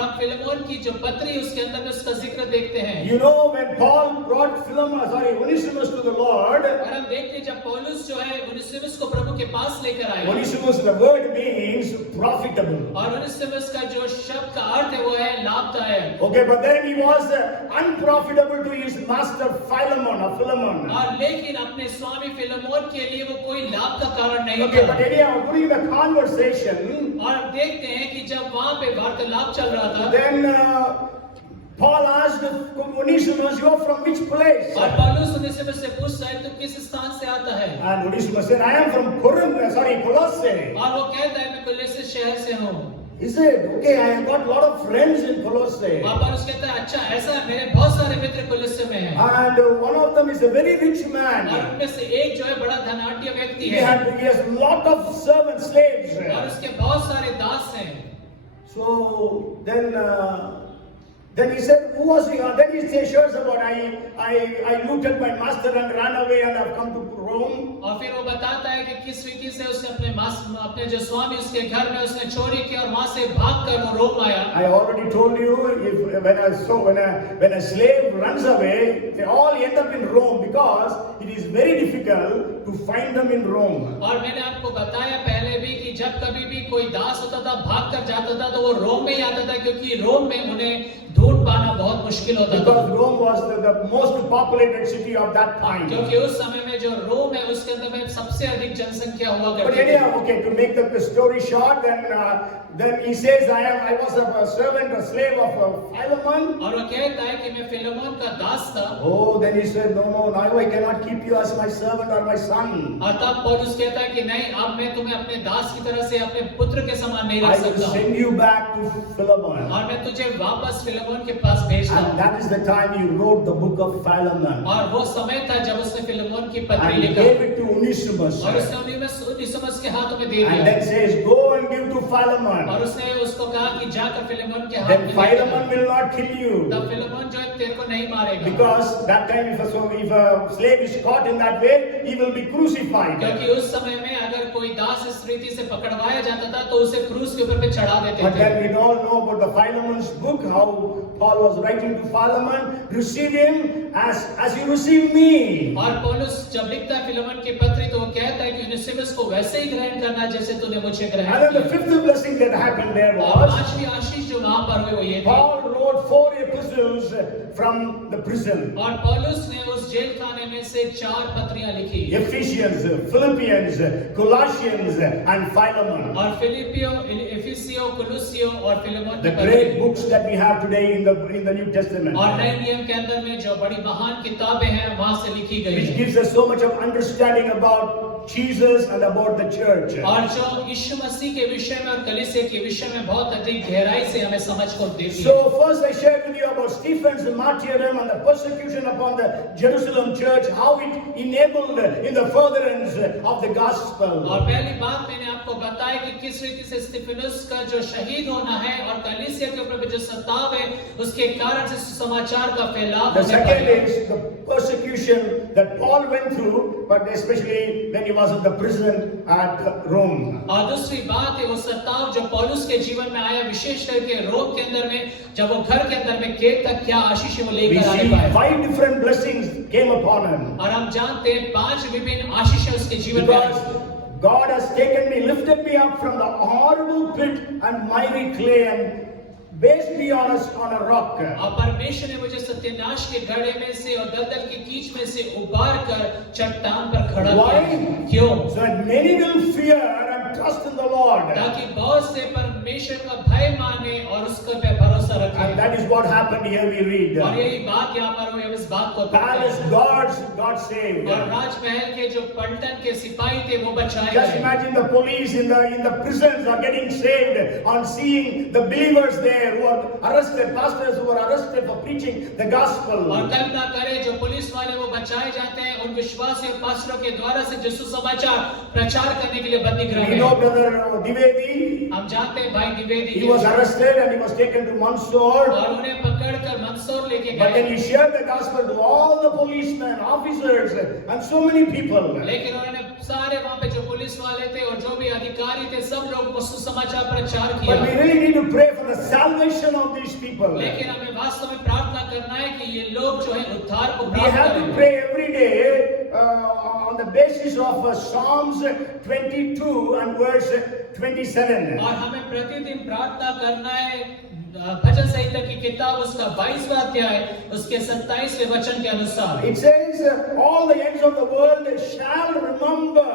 हम फिलेमोन की जो पत्री उसके अंदर में उसका जिक्र देखते हैं। You know, when Paul brought Onesimus to the Lord, और हम देखते हैं जब पौलुस जो है उनेसिमुस को प्रभु के पास लेकर आए। Onesimus, the word means profitable. और उनेसिमुस का जो शब्द का अर्थ है वो है लाभदायक। Okay, but then he was unprofitable to his master Philemon or Philemon. और लेकिन अपने स्वामी फिलेमोन के लिए वो कोई लाभ का कारण नहीं Okay, but था। anyhow, during the conversation, और हम देखते हैं कि जब वहाँ पे वार्तालाप चल रहा था, then Paul asked Onesimus, "You are from which place?" और पौलुस उनेसिमुस से पूछता है तू किस स्थान से आता है? And Onesimus said, "I am from Colossae." और वो कहता है मैं कुलुस्से शहर से हूँ। He said, "Okay, I have got a lot of friends in Colossae. और पौलुस कहता है अच्छा ऐसा है मेरे बहुत सारे मित्र कुलुस्से में हैं। And one of them is a very rich और man. उनमें से एक जो है बड़ा धनाढ्य व्यक्ति He है has a lot of servants, slaves. और उसके बहुत सारे दास हैं। So then he said, "Who was he?" Then he shares about, I looted my master and ran away and I've come to Rome. और फिर वो बताता है कि किस रीति से उसने अपने जो स्वामी उसके घर में उसने चोरी की और वहां से भागकर वो रोम आया। I already told you, when a slave runs away, they all end up in Rome because it is very difficult to find them in Rome. और मैंने आपको बताया पहले भी कि जब कभी भी कोई दास होता था भाग कर जाता था तो वो रोम में ही आता था क्योंकि रोम में उन्हें ढूंढ पाना बहुत मुश्किल होता था। Because Rome was the most populated city of that time. क्योंकि उस समय में जो रोम है उसके अंदर में सबसे अधिक जनसंख्या हुआ But करती थी। anyhow, okay, to make the story short, then he says, I was a servant, a slave of Philemon. और वो कहता है कि मैं फिलेमोन का दास था। Oh, then he said, no, now I cannot keep you as my servant or my son. और तब पौलुस कहता है कि नहीं अब मैं तुम्हें अपने दास की तरह से अपने पुत्र के समान नहीं I रख will सकता। send you back to Philemon. और मैं तुझे वापस फिलेमोन के पास भेजता And हूँ। that is the time he wrote the book of Philemon. और वो समय था जब उसने फिलेमोन की पत्री And he लिखा gave it to Onesimus. और उसने उनेसिमुस के हाथों में दे And दिया। then says, go and give to Philemon. और उसने उसको कहा कि जाकर फिलेमोन के हाथ Then में दे Philemon they. will not kill you. तब फिलेमोन जो है तेरे को नहीं मारेगा। Because that time if a slave is caught in that way, he will be crucified. क्योंकि उस समय में अगर कोई दास इस रीति से पकड़वाया जाता था तो उसे क्रूस के ऊपर पे चढ़ा देते But थे। then we all know about the Philemon's book, how Paul was writing to Philemon, receive him as you receive me. और पौलुस जब लिखता है फिलेमोन की पत्री तो वो कहता है कि उनेसिमुस को वैसे ही ग्रहण करना जैसे तूने मुझे ग्रहण And then the किया। fifth blessing that happened there और was, पांचवी आशीष जो वहां पर हुई वो ये थी। Paul wrote 4 epistles from the prison. और पौलुस ने उस जेल खाने में से 4 पत्रियां लिखी। Ephesians, Philippians, Colossians, and Philemon. और फिलिपियो, एफिसियो, कुलुसियो और फिलेमोन The की great पत्री। books that we have today in the New Testament. और नए नियम के अंदर में जो बड़ी महान किताबें हैं वहां से लिखी गई Which हैं। gives us so much of understanding about Jesus and about the church. और जो यीशु मसीह के विषय में और कलीसिया के विषय में बहुत अधिक गहराई से हमें समझ को देती है। So first I shared with you about Stephen's martyrdom and the persecution upon the Jerusalem church, how it enabled in the furtherance of the gospel. और पहली बात मैंने आपको बताया कि किस रीति से स्तिफनुस का जो शहीद होना है और कलीसिया के ऊपर जो सताव है उसके कारण से समाचार का फैलाव The होने second लगा। is the persecution that Paul went through, but especially when he was in the prison at Rome. और दूसरी बात है वो सताव जो पौलुस के जीवन में आया विशेष करके रोम के अंदर में जब वो घर के अंदर में कैद तक क्या आशीष वो We लेकर आने see पाए। 5 different blessings came upon him. और हम जानते हैं 5 विभिन्न आशीष उसके जीवन में Because I. God has taken me, lifted me up from the horrible pit and miry clay and based me on a rock. और परमेश्वर ने मुझे सत्यानाश के घड़े में से और दलदल के कीच में से उबार कर चट्टान पर खड़ा Why? किया। क्यों? So that many will fear and trust in the Lord. ताकि बहुत से परमेश्वर का भय माने और उसके पे भरोसा And रखें। that is what happened here we read. और यही बात यहाँ पर हुई, हम इस बात को Palace पढ़ते हैं। guards got saved. और राजमहल के जो पलटन के सिपाही थे वो बचाए Just गए। imagine the police in the prisons are getting saved on seeing the believers there who are arrested, pastors who are arrested for preaching the gospel. और कल्पना करें जो पुलिस वाले वो बचाए जाते हैं उन विश्वासी और पास्टरों के द्वारा से जो सुसमाचार प्रचार करने के लिए बंदी गृह You know में। brother Divedi, हम जानते हैं भाई Dwivedi he was arrested and he was taken to Mandsaur. और उन्हें पकड़कर मंदसौर लेके But then गए। he shared the gospel to all the policemen, officers, and so many people. लेकिन उन्होंने सारे वहाँ पे जो पुलिस वाले थे और जो भी अधिकारी थे सब लोग को सुसमाचार प्रचार But we किया। really need to pray for the salvation of these people. लेकिन हमें वास्तव में प्रार्थना करना है कि ये लोग जो है उद्धार को We प्राप्त have to करें। pray every day on the basis of Psalms 22 and verse 27. और हमें प्रतिदिन प्रार्थना करना है भजन संहिता की किताब उसका 22वां अध्याय उसके 27वें वचन के अनुसार। It says, all the ends of the world shall remember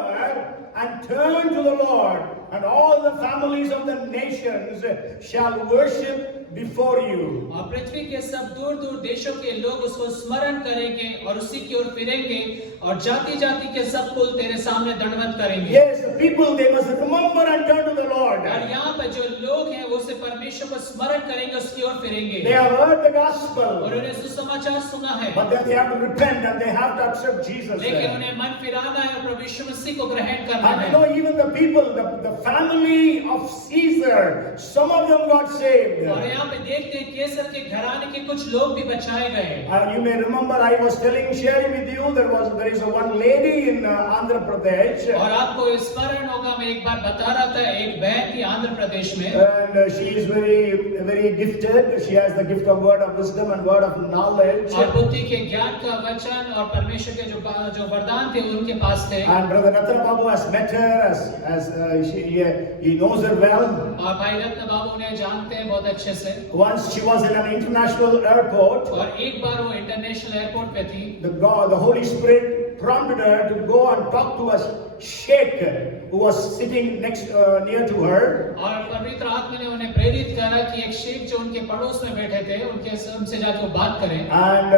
and turn to the Lord, and all the families of the nations shall worship before you. और पृथ्वी के सब दूर दूर देशों के लोग उसको स्मरण करेंगे और उसी की ओर फिरेंगे और जाति जाति के सब कुल तेरे सामने दंडवत करेंगे। Yes, the people, they must remember and turn to the Lord. और यहाँ पर जो लोग हैं वो उसे परमेश्वर को स्मरण करेंगे उसकी ओर फिरेंगे। They have heard the gospel, और उन्हें सुसमाचार सुना है। but then they have to repent and they have to accept Jesus. लेकिन उन्हें मन फिराना है और प्रभु यीशु मसीह को ग्रहण करना And है। you know, even the people, the family of Caesar, some of them got saved. और यहाँ पे देखते हैं केसर के घराने के कुछ लोग भी बचाए गए। You may remember I was sharing with you, there is one lady in Andhra Pradesh, और आपको स्मरण होगा मैं एक बार बता रहा था एक बहन थी आंध्र प्रदेश में and she is very gifted. She has the gift of word of wisdom and word of knowledge. और बुद्धि के ज्ञान का वचन और परमेश्वर के जो वरदान थे उनके पास थे। And Brother Ratna Babu has met her he knows her well. और भाई रत्न बाबू उन्हें जानते हैं बहुत अच्छे से। Once she was in an international airport. और एक बार वो इंटरनेशनल एयरपोर्ट पे थी। The Holy Spirit prompted her to go and talk to a sheikh who was sitting near to her. और पवित्र आत्मा ने उन्हें प्रेरित करा कि एक शेख जो उनके पड़ोस में बैठे थे उनसे जाके वो बात करें। And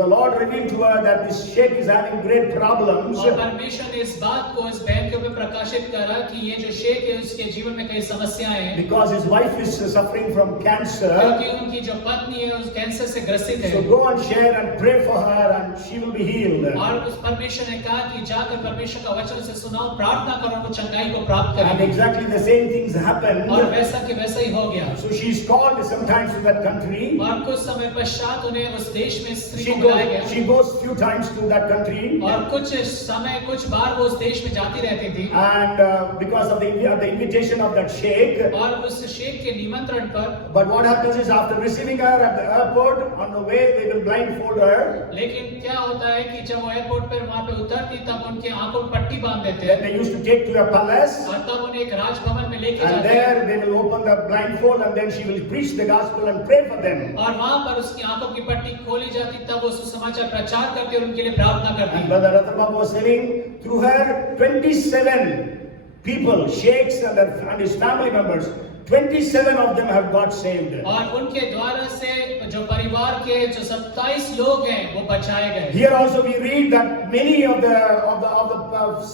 the Lord revealed to her that this sheikh is having great problems. और परमेश्वर ने इस बात को इस बहन के ऊपर प्रकाशित करा कि ये जो शेख है उसके जीवन में कई समस्याएं हैं। Because his wife is suffering from cancer. क्योंकि उनकी जो पत्नी है उस कैंसर से ग्रसित है। So go and share and pray for her and she will be healed. और उस परमेश्वर ने कहा कि जाकर परमेश्वर का वचन से सुनाओ प्रार्थना करो वो चंगाई को प्राप्त And करें। exactly the same things happened. और वैसा के वैसा ही हो गया। So she is called sometimes to that country. और कुछ समय पश्चात उन्हें उस देश में स्त्री को बुलाया गया। She goes few times to that country. और कुछ बार वो उस देश में जाती रहती थी। And because of the invitation of that sheikh. और उस शेख के निमंत्रण पर। But what happens is after receiving her at the airport, on the way they will blindfold her. लेकिन क्या होता है कि जब वो एयरपोर्ट पर वहाँ पे उतरती तब उनके आंखों में पट्टी बांध देते Then हैं। they used to take to a palace. और तब उन्हें एक राजभवन में लेके And जाते हैं। there they will open the blindfold and then she will preach the gospel and pray for them. और वहाँ पर उसकी आंखों की पट्टी खोली जाती तब वो सुसमाचार प्रचार करती और उनके लिए प्रार्थना करती। And Brother Ratna Babu was saying, through her 27 people, sheikhs and his family members, 27 of them have got saved. और उनके द्वारा से जो परिवार के जो 27 लोग हैं वो बचाए गए। Here also we read that many of the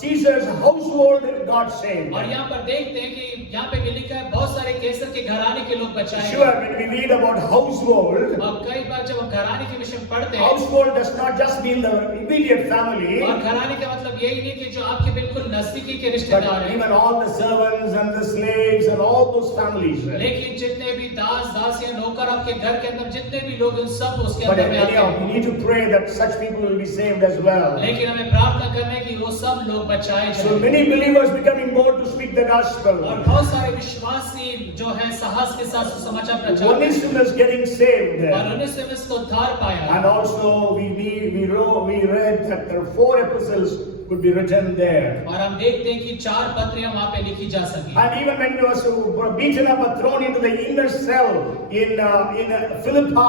Caesar's household got saved. और यहाँ पर देखते हैं कि यहाँ पे भी लिखा है बहुत सारे केसर के घराने के लोग बचाए Sure, गए। when we read about household, और कई बार जब हम घराने के विषय में पढ़ते हैं household does not just mean the immediate family, और घराने का मतलब यही नहीं कि जो आपके बिल्कुल नजदीकी के but रिश्तेदार हैं, even all the servants and the slaves and all those families. लेकिन जितने भी दास दासियां नौकर आपके घर के अंदर जितने भी लोग उन सब उसके But अंदर में आते anyhow, हैं। we need to pray that such people will be saved as well. लेकिन हमें प्रार्थना करना है कि वो सब लोग बचाए So जाएं। many believers becoming bold to speak the gospel. और बहुत सारे विश्वासी जो है साहस के साथ सुसमाचार प्रचार करते हैं। Onesimus getting saved. और उन्हें से इसको उद्धार पाया। And also we read that there are 4 epistles could be written there. और हम देखते हैं कि 4 पत्रियां वहाँ पे लिखी जा सकी। And even when he was beaten up and thrown into the inner cell in Philippi,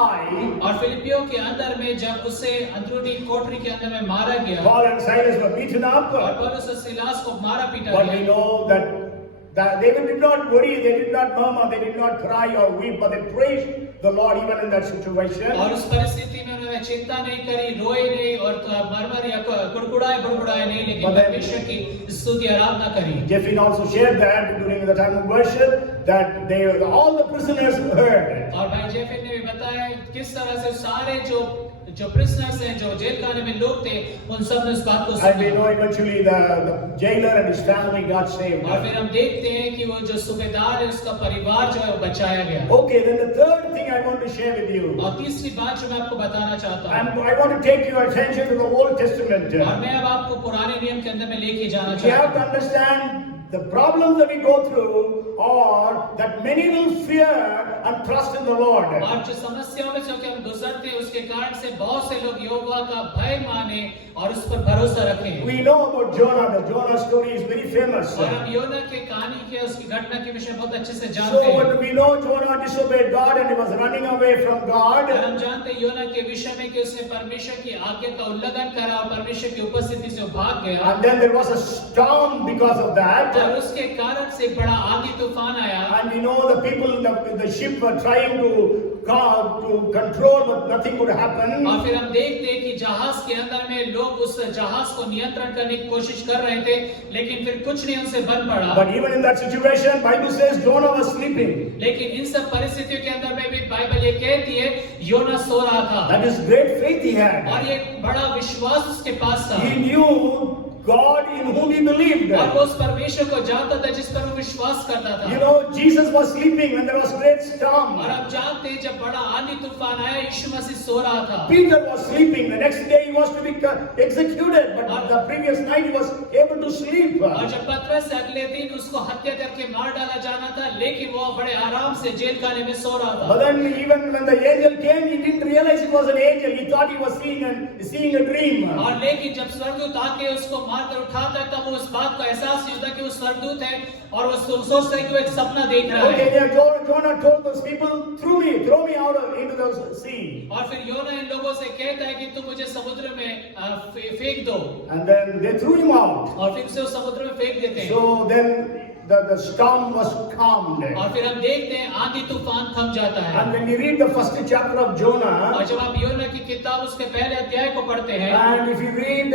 और फिलिपियों के अंदर में जब उसे अंदरूनी कोठरी के अंदर में मारा गया Paul and Silas were beaten up. और पौलुस और सीलास को मारा पीटा But we गया। know that they did not worry, they did not murmur, they did not cry or weep, but they praised the Lord even in that situation. और उस परिस्थिति में उन्होंने चिंता नहीं करी, रोए नहीं और मरमर या बुड़बुड़ाए नहीं, लेकिन परमेश्वर की स्तुति आराधना करी। Jeffrey also shared that during the time of worship that all the prisoners heard. और भाई जेफिन ने भी बताया किस तरह से सारे जो प्रिजनर्स हैं जो जेल खाने में लोग थे उन सब ने इस बात को And we सुना। know eventually the jailer and his family got saved. और फिर हम देखते हैं कि वो जो सूबेदार है उसका परिवार जो है वो बचाया गया। Okay, then the third thing I want to share with you. और तीसरी बात जो मैं आपको बताना चाहता हूँ, I want to take your attention to the Old Testament. और मैं अब आपको पुराने नियम के अंदर में लेके जाना We चाहता have to हूँ। understand the problems that we go through or that many will fear and trust in the Lord. और जो समस्याओं में जो कि हम गुजरते हैं उसके कारण से बहुत से लोग यहोवा का भय माने और उस पर भरोसा रखें। We know about Jonah. The Jonah story is very famous. और हम योना के कहानी के उसकी घटना के विषय बहुत अच्छे से So जानते हैं। what we know, Jonah disobeyed God and he was running away from God. और हम जानते हैं योना के विषय में कि उसने परमेश्वर की आज्ञा का उल्लंघन करा और परमेश्वर की उपस्थिति से भाग गया। And then there was a storm because of that. और उसके कारण से बड़ा आंधी तूफान आया। And we know the people in the ship were trying to control, but nothing would happen. और फिर हम देखते हैं कि जहाज के अंदर में लोग उस जहाज को नियंत्रण करने की कोशिश कर रहे थे, लेकिन फिर कुछ नहीं उनसे बन पड़ा। But even in that situation, Bible says Jonah was sleeping. लेकिन इन सब परिस्थितियों के अंदर में भी बाइबल ये कहती है योना सो रहा था। That is great faith he had. और ये बड़ा विश्वास उसके पास था। He knew God in whom he believed. और वो उस परमेश्वर को जानता था जिस पर वो विश्वास करता था। You know, Jesus was sleeping when there was great storm. और हम जानते हैं जब बड़ा आंधी तूफान आया यीशु मसीह सो रहा था। Peter was sleeping. The next day he was to be executed, but the previous night he was able to sleep. और जब पतरस अगले दिन उसको हत्या करके मार डाला जाना था, लेकिन वो बड़े आराम से जेल खाने में सो रहा था। But then even when the angel came, he didn't realize it was an angel. He thought he was seeing a dream. और लेकिन जब स्वर्गदूत आके उसको मारकर उठाता है तब वो उस बात का एहसास नहीं होता कि वो स्वर्गदूत है और वो सोचता है कि वो एक सपना देख रहा Okay, है। yeah, Jonah told those people, throw me out into the sea. और फिर योना इन लोगों से कहता है कि तुम मुझे समुद्र में फेंक दो। And then they threw him out. और फिर उसे उस समुद्र में फेंक देते हैं। So then the storm was calmed. और फिर हम देखते हैं आंधी तूफान थम जाता है। And when you read the first chapter of Jonah, और जब आप योना की किताब उसके पहले अध्याय को पढ़ते हैं, and if you read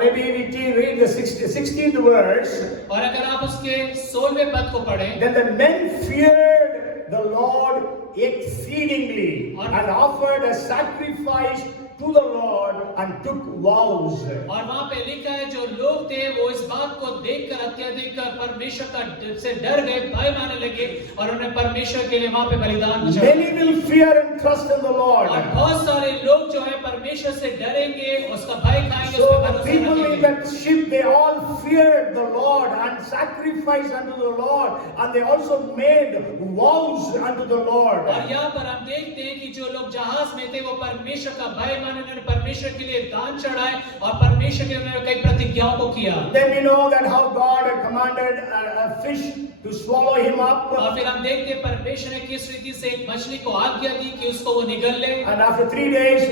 maybe we read the 16th verse, और अगर आप उसके 16वें पद को पढ़ें, then the men feared the Lord exceedingly and offered a sacrifice to the Lord and took vows. और वहाँ पे लिखा है जो लोग थे वो इस बात को देखकर अत्यधिक परमेश्वर का से डर गए, भय मानने लगे और उन्हें परमेश्वर के लिए वहाँ पे बलिदान चढ़ाया। Many will fear and trust in the Lord. और बहुत सारे लोग जो है परमेश्वर से डरेंगे, उसका भय खाएंगे, So उस पर the भरोसा people in रखेंगे। that ship, they all feared the Lord and sacrificed unto the Lord, and they also made vows unto the Lord. और यहाँ पर हम देखते हैं कि जो लोग जहाज में थे वो परमेश्वर का भय माने, उन्होंने परमेश्वर के लिए दान चढ़ाए और परमेश्वर के लिए उन्होंने कई प्रतिज्ञाओं को किया। Then we know that how God had commanded a fish to swallow him up. और फिर हम देखते हैं परमेश्वर ने किस रीति से एक मछली को आज्ञा दी कि उसको वो निगल ले। And after 3 days,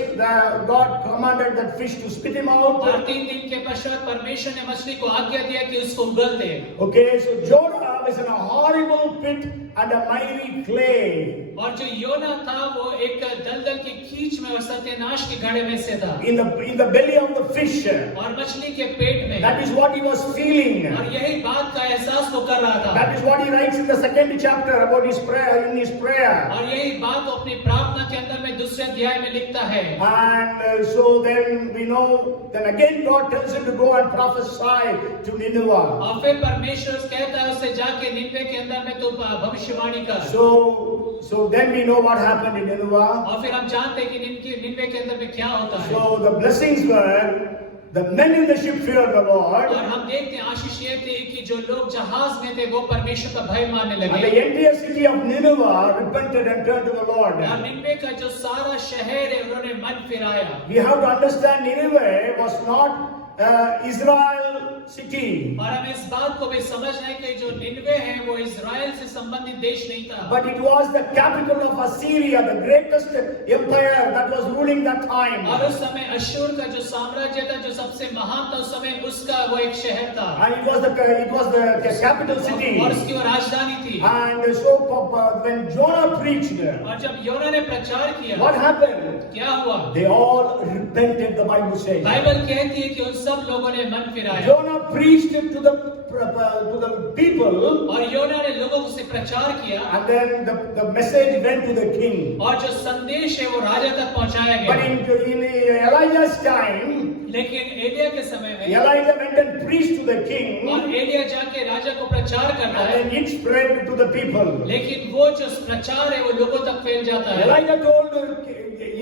God commanded that fish to spit him out. और 3 दिन के पश्चात परमेश्वर ने मछली को आज्ञा दिया कि उसको उगल दे। Okay, so Jonah was in a horrible pit and a miry clay. और जो योना था वो एक दलदल की कीच में और सत्यानाश के घड़े में से था। In the belly of the fish. और मछली के पेट में। That is what he was feeling. और यही बात का एहसास वो कर रहा था। That is what he writes in the 2nd chapter about his prayer, in his prayer. और यही बात वो अपनी प्रार्थना के अंदर में दूसरे अध्याय में लिखता है। And so then we know, then again God tells him to go and prophesy to Nineveh. और फिर परमेश्वर कहता है उसे जाके निनवे के अंदर में तो भविष्यवाणी कर। So then we know what happened in Nineveh. और फिर हम जानते हैं कि निनवे के अंदर में क्या होता है। So the blessings were, the men in the ship feared the Lord. और हम देखते हैं आशीष ये थी कि जो लोग जहाज में थे वो परमेश्वर का भय मानने And लगे। the entire city of Nineveh repented and turned to the Lord. और निनवे का जो सारा शहर है उन्होंने मन फिराया। We have to understand Nineveh was not Israel city. और हमें इस बात को भी समझना है कि जो निनवे है वो इज़राइल से संबंधित देश नहीं था। But it was the capital of Assyria, the greatest empire that was ruling that time. और उस समय अश्शूर का जो साम्राज्य था जो सबसे महान था उस समय उसका वो एक शहर था। And it was the capital city. और उसकी वो राजधानी थी। And so when Jonah preached, और जब योना ने प्रचार किया, what happened? क्या हुआ? They all repented, the Bible says. Bible कहती है कि उन सब लोगों ने मन फिराया। Jonah preached to the people. और योना ने लोगों से प्रचार किया। And then the message went to the king. और जो संदेश है वो राजा तक पहुंचाया गया। But in Elijah's time, लेकिन एलिया के समय में Elijah went and preached to the king. और एलिया जाके राजा को प्रचार कर रहा है। And then it spread to the people. लेकिन वो जो प्रचार है वो लोगों तक फैल जाता है। Elijah told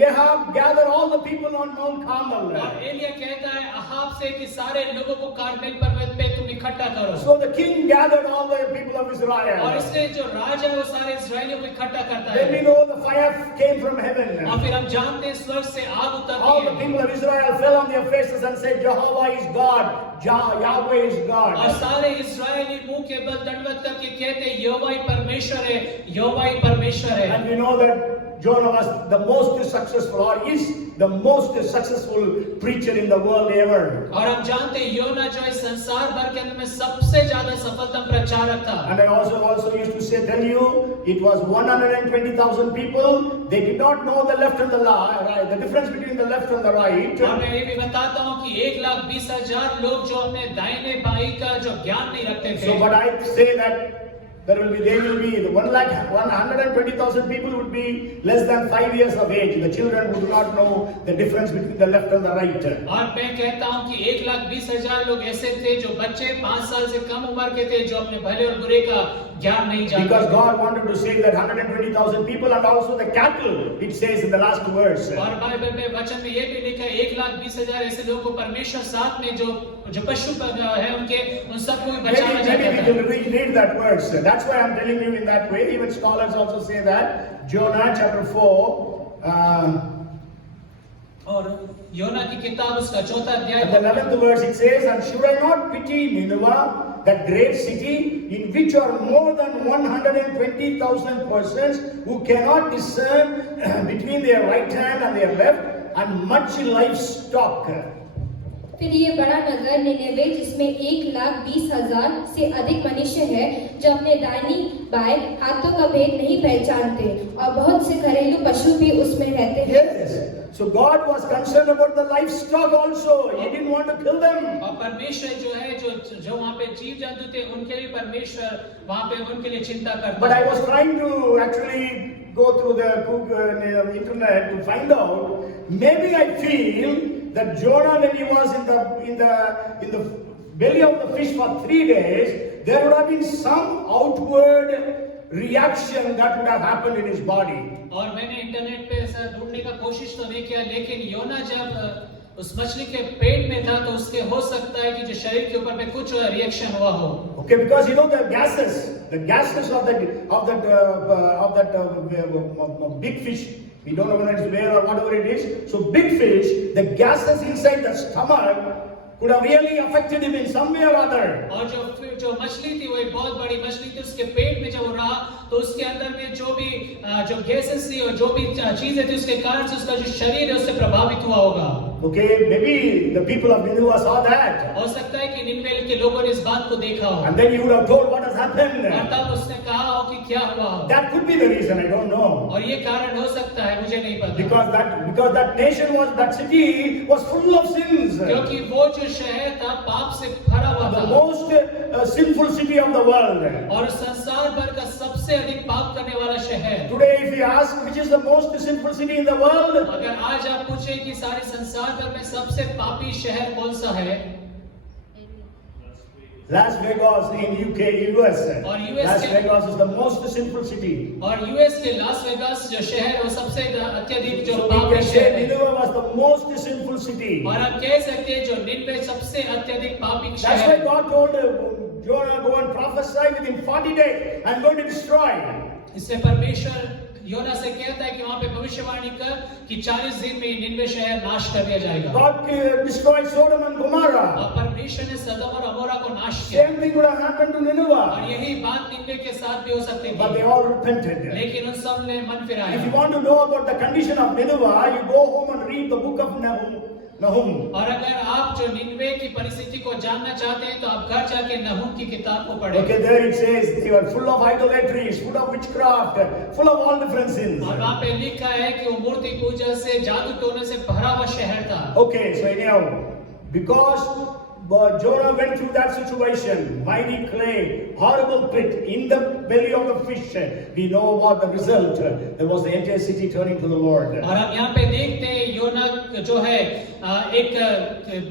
Ahab, gather all the people on Mount Carmel. और एलिया कहता है अहाब से कि सारे लोगों को कार्मेल पर्वत पे तुम इकट्ठा करो। So the king gathered all the people of और Israel. इसलिए जो राजा है वो सारे इस्राएलियों को इकट्ठा करता Then we है। know the fire came from heaven. और फिर हम जानते हैं स्वर्ग से आग All the उतरती है people of Israel fell on their faces and said, Jehovah is God, Yahweh is और God. सारे इस्राएली मुंह के बल दंडवत करके कहते हैं यहोवा ही परमेश्वर है, यहोवा ही परमेश्वर है। And we know that Jonah was the most successful, or is the most successful preacher in the world ever. और हम जानते हैं योना जो इस संसार भर के अंदर में सबसे ज्यादा सफलतम प्रचारक था। And I also used to say, tell you, it was 120,000 people. They did not know the left and the right, the difference between the left and the right. और मैं ये भी बताता हूँ कि 1,20,000 लोग जो अपने दाहिने बाई का जो ज्ञान नहीं रखते थे। So, but I say that there will be the 120,000 people would be less than 5 years of age. The children would not know the difference between the left and the right. और मैं कहता हूँ कि 1,20,000 लोग ऐसे थे जो बच्चे 5 साल से कम उम्र के थे जो अपने भले और बुरे का ज्ञान नहीं जानते। Because God wanted to save that 120,000 people and also the cattle. It says in the last verse. और बाइबल में वचन में ये भी लिखा है 1,20,000 ऐसे लोगों को परमेश्वर साथ में जो पशु है उनके उन सबको भी बचाना चाहता है। Maybe we can read that verse. That's why I'm telling you in that way. Even scholars also say that. Jonah chapter 4. और योना की किताब उसका 4था अध्याय In the 11th verse it says, and should I not pity Nineveh, that great city, in which are more than 120,000 persons who cannot discern between their right hand and their left, and much livestock. फिर ये बड़ा नगर निनेवे जिसमें 1,20,000 से अधिक मनुष्य है जो अपने दाहिनी बाएं हाथों का भेद नहीं पहचानते और बहुत से घरेलू पशु भी उसमें रहते हैं। Yes. So God was concerned about the livestock also. He didn't want to kill them. और परमेश्वर जो है जो वहाँ पे जीव जंतु थे उनके लिए परमेश्वर वहाँ पे उनके लिए चिंता करता है। But I was trying to actually go through the internet to find out. Maybe I feel that Jonah, when he was in the belly of the fish for 3 days, there would have been some outward reaction that would have happened in his body. और मैंने internet पे ऐसा ढूंढने का कोशिश तो नहीं किया, लेकिन योना जब उस मछली के पेट में था तो उसके हो सकता है कि जो शरीर के ऊपर में कुछ रिएक्शन हुआ हो। Okay, because you know the gases of that big fish. We don't know whether it's whale or whatever it is. So big fish, the gases inside the stomach could have really affected him in some way or other. और जो मछली थी वो एक बहुत बड़ी मछली थी, उसके पेट में जब वो रहा तो उसके अंदर में जो गैसेस थी और जो भी चीजें थी उसके कारण से उसका जो शरीर है उससे प्रभावित हुआ होगा। Okay, maybe the people of Nineveh saw that. हो सकता है कि निनवे के लोगों ने इस बात को देखा हो And then he would have told what has happened. और तब उसने कहा हो कि क्या हुआ हो। That could be the reason, I don't know. और ये कारण हो सकता है, मुझे नहीं पता। Because that city was full of sins. क्योंकि वो जो शहर था पाप से भरा हुआ The था। most sinful city of the world. और संसार भर का सबसे अधिक पाप करने वाला शहर। Today if you ask which is the most sinful city in the world, अगर आज आप पूछे कि सारे संसार भर में सबसे पापी शहर कौन सा है? Las Vegas in US. और US Las के- Vegas is the most sinful city. और यूएस के लास वेगास जो शहर है वो सबसे अत्यधिक जो So we पापी can say शहर है। Nineveh was the most sinful city. और हम कह सकते हैं जो निनवे सबसे अत्यधिक पापी That's शहर why है। God told Jonah, go and prophesy within 40 days. I'm going to destroy. इससे परमेश्वर योना से कहता है कि वहां पे भविष्यवाणी कर कि 40 दिन में निनवे शहर नाश कर दिया जाएगा। God destroyed Sodom and Gomorrah. और परमेश्वर ने सदम और अमोरा को नाश किया। Same thing would have happened to Nineveh. और यही बात निनवे के साथ भी हो सकती But they थी, all repented. लेकिन उन सब ने मन If you Firayalal. want to know about the condition of Nineveh, you go home and read the book of Nahum. और अगर आप जो निनवे की परिस्थिति को जानना चाहते हैं तो आप घर जाके नहूम की किताब को पढ़ें। Okay, there it says you are full of idolatries, full of witchcraft, full of all different sins. और वहाँ पे लिखा है कि वो मूर्ति पूजा से जादू टोने से भरा हुआ शहर था। Okay, so anyhow, because Jonah went through that situation, mighty clay, horrible pit, in the belly of the fish, we know what the result. There was the entire city turning to the Lord. और हम यहाँ पे देखते हैं योना जो है एक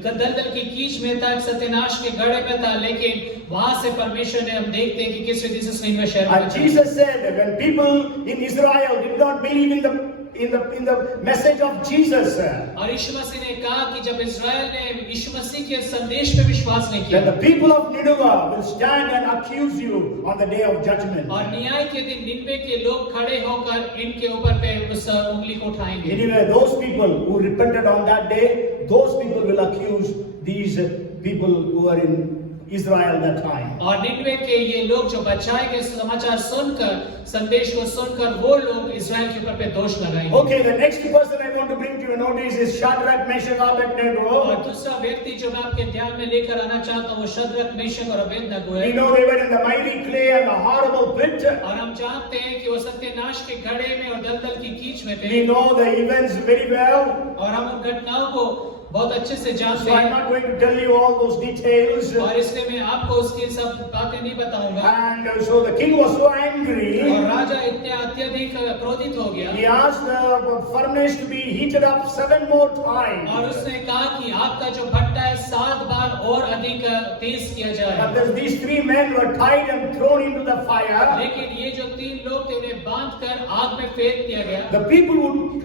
दलदल की कीच में था, एक सत्यनाश के गड्ढे में था, लेकिन वहां से परमेश्वर ने हम देखते हैं कि किस रीति से निनवे शहर में And Jesus said that when people in Israel did not believe in the in the message of Jesus, और यीशु मसीह ने कहा कि जब इस्राएल ने यीशु मसीह के संदेश पे विश्वास नहीं then किया, the people of Nineveh will stand and accuse you on the day of judgment. और न्याय के दिन निन्वे के लोग खड़े होकर इनके ऊपर पे उस उंगली को उठाएंगे। Anyway, those people who repented on that day, those people will accuse these people who are in Israel that time. और निन्वे के ये लोग जो बचाए गए समाचार सुनकर, संदेश को सुनकर, वो लोग इस्राएल के ऊपर पे दोष लगाएंगे। Okay, the next person I want to bring to your notice is Shadrach, Meshach, Abednego. और दूसरा व्यक्ति जो मैं आपके ध्यान में लेकर आना चाहता हूँ वो शद्रक, मेशक और अबेदनगो है। We know they were in the miry clay and the horrible pit. और हम जानते हैं कि वो सत्यानाश के घड़े में और दलदल की कीच में थे। We know the events very well. और हम उन घटनाओं को बहुत अच्छे से जानते So I'm हैं। not going to tell you all those details. और इसलिए मैं आपको उसकी सब बातें नहीं बताऊंगा। And so the king was so angry. और राजा इतने अत्यधिक क्रोधित हो गया। He asked the furnace to be heated up 7 more times. और उसने कहा कि आग का जो भट्टा है 7 बार और अधिक तेज किया जाए। But these 3 men were tied and thrown into the fire. लेकिन ये जो 3 लोग थे उन्हें बांधकर आग में फेंक दिया गया। The people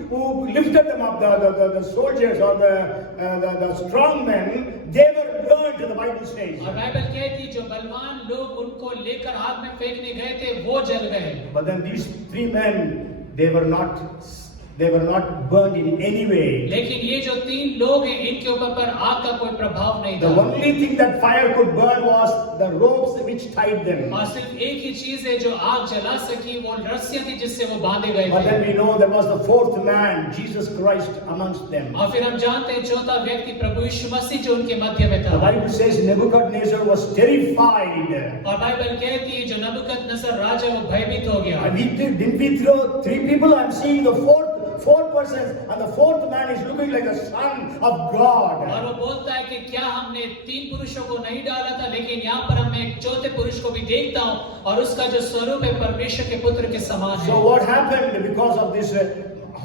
who lifted them up, the soldiers or the strong men, they were burnt, the Bible says. और बाइबल कहती है जो बलवान लोग उनको लेकर आग में फेंकने गए थे वो जल गए। But then these 3 men, they were not burned in any way. लेकिन ये जो 3 लोग हैं इनके ऊपर पर आग का कोई प्रभाव नहीं The था। only thing that fire could burn was the ropes which tied them. और सिर्फ एक ही चीज है जो आग जला सकी वो रस्सियां थी जिससे वो बांधे गए But थे। then we know there was the 4th man, Jesus Christ, amongst them. और फिर हम जानते हैं चौथा व्यक्ति प्रभु यीशु मसीह जो उनके मध्य में The था। Bible says Nebuchadnezzar was terrified. और बाइबल कहती है जो नबूकदनेस्सर राजा वो भयभीत हो गया। And didn't we throw 3 people? I'm seeing the four persons, and the 4th man is looking like the Son of God. और वो बोलता है कि क्या हमने 3 पुरुषों को नहीं डाला था, लेकिन यहाँ पर हम एक चौथे पुरुष को भी देखता हूँ और उसका जो स्वरूप है परमेश्वर के पुत्र के समान है। So what happened because of this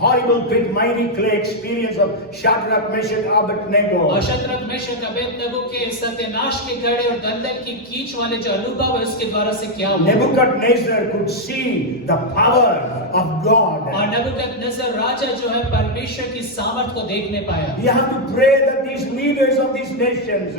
horrible pit, miry clay experience of Shadrach, Meshach, Abednego? और शद्रक, मेशक, अबेदनगो के सत्यानाश के घड़े और दलदल की कीच वाले जो अनुभव है उसके द्वारा से क्या हुआ? Nebuchadnezzar could see the power of God. और नबूकदनेस्सर राजा जो है परमेश्वर की सामर्थ को देखने पाया। We have to pray that these leaders of these nations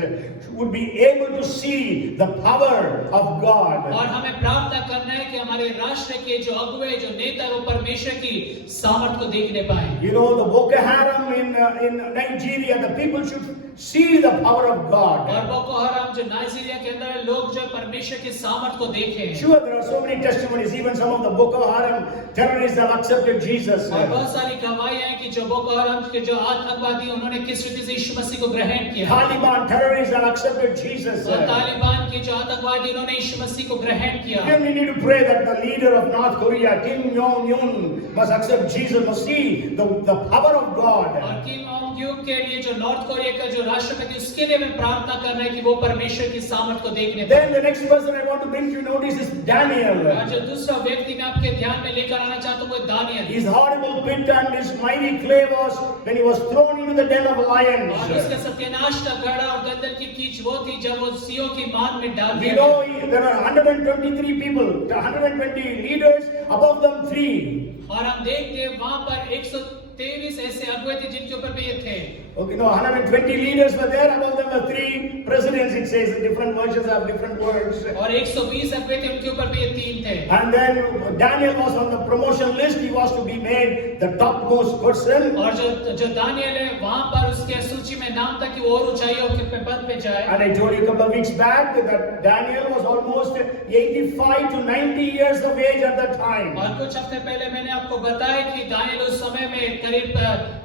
would be able to see the power of God. और हमें प्रार्थना करना है कि हमारे राष्ट्र के जो अगुवे जो नेता वो परमेश्वर की सामर्थ को देखने पाए। You know, the Boko Haram in Nigeria, the people should see the power of God. और बोको हराम जो नाइजीरिया के अंदर है लोग जो परमेश्वर की सामर्थ को देखें। Sure, there are so many testimonies. Even some of the Boko Haram terrorists have accepted Jesus. और बहुत सारी गवाहियां हैं कि जो बोको हराम के जो आतंकवादी उन्होंने किस रीति से यीशु मसीह को ग्रहण किया। Taliban terrorists have accepted Jesus. और तालिबान के जो आतंकवादी उन्होंने यीशु मसीह को ग्रहण किया। Then we need to pray that the leader of North Korea, Kim Jong-un, must accept Jesus, must see the power of God. और किम जोंग युग के लिए जो नॉर्थ कोरिया का जो राष्ट्रपति उसके लिए हमें प्रार्थना करना है कि वो परमेश्वर की सामर्थ को देखने पाए। Then the next person I want to bring to your notice is Daniel. और जो दूसरा व्यक्ति मैं आपके ध्यान में लेकर आना चाहता हूँ वो Daniel. His horrible pit and his mighty clay was when he was thrown into the den of lions. और उसका सत्यानाश का घड़ा और दलदल की कीच वो थी जब वो सियों की मान में डाल We दिया know गया। there are 123 people, 120 leaders, above them 3. और हम देखते हैं वहां पर 123 ऐसे अगुवे थे जिनके ऊपर पे ये थे। Okay, no, 120 leaders were there, above them were 3 presidents, it says. Different versions have different words. और 120 अगुवे थे उनके ऊपर पे ये 3 थे। And then Daniel was on the promotion list. He was to be made the topmost person. और जो दानियल है वहां पर उसके सूची में नाम था कि वो और ऊंचाइयों के पद पे जाए। And I told you a couple of weeks back that Daniel was almost 85 to 90 years of age at that time. और कुछ हफ्ते पहले मैंने आपको बताया कि दानियल उस समय में करीब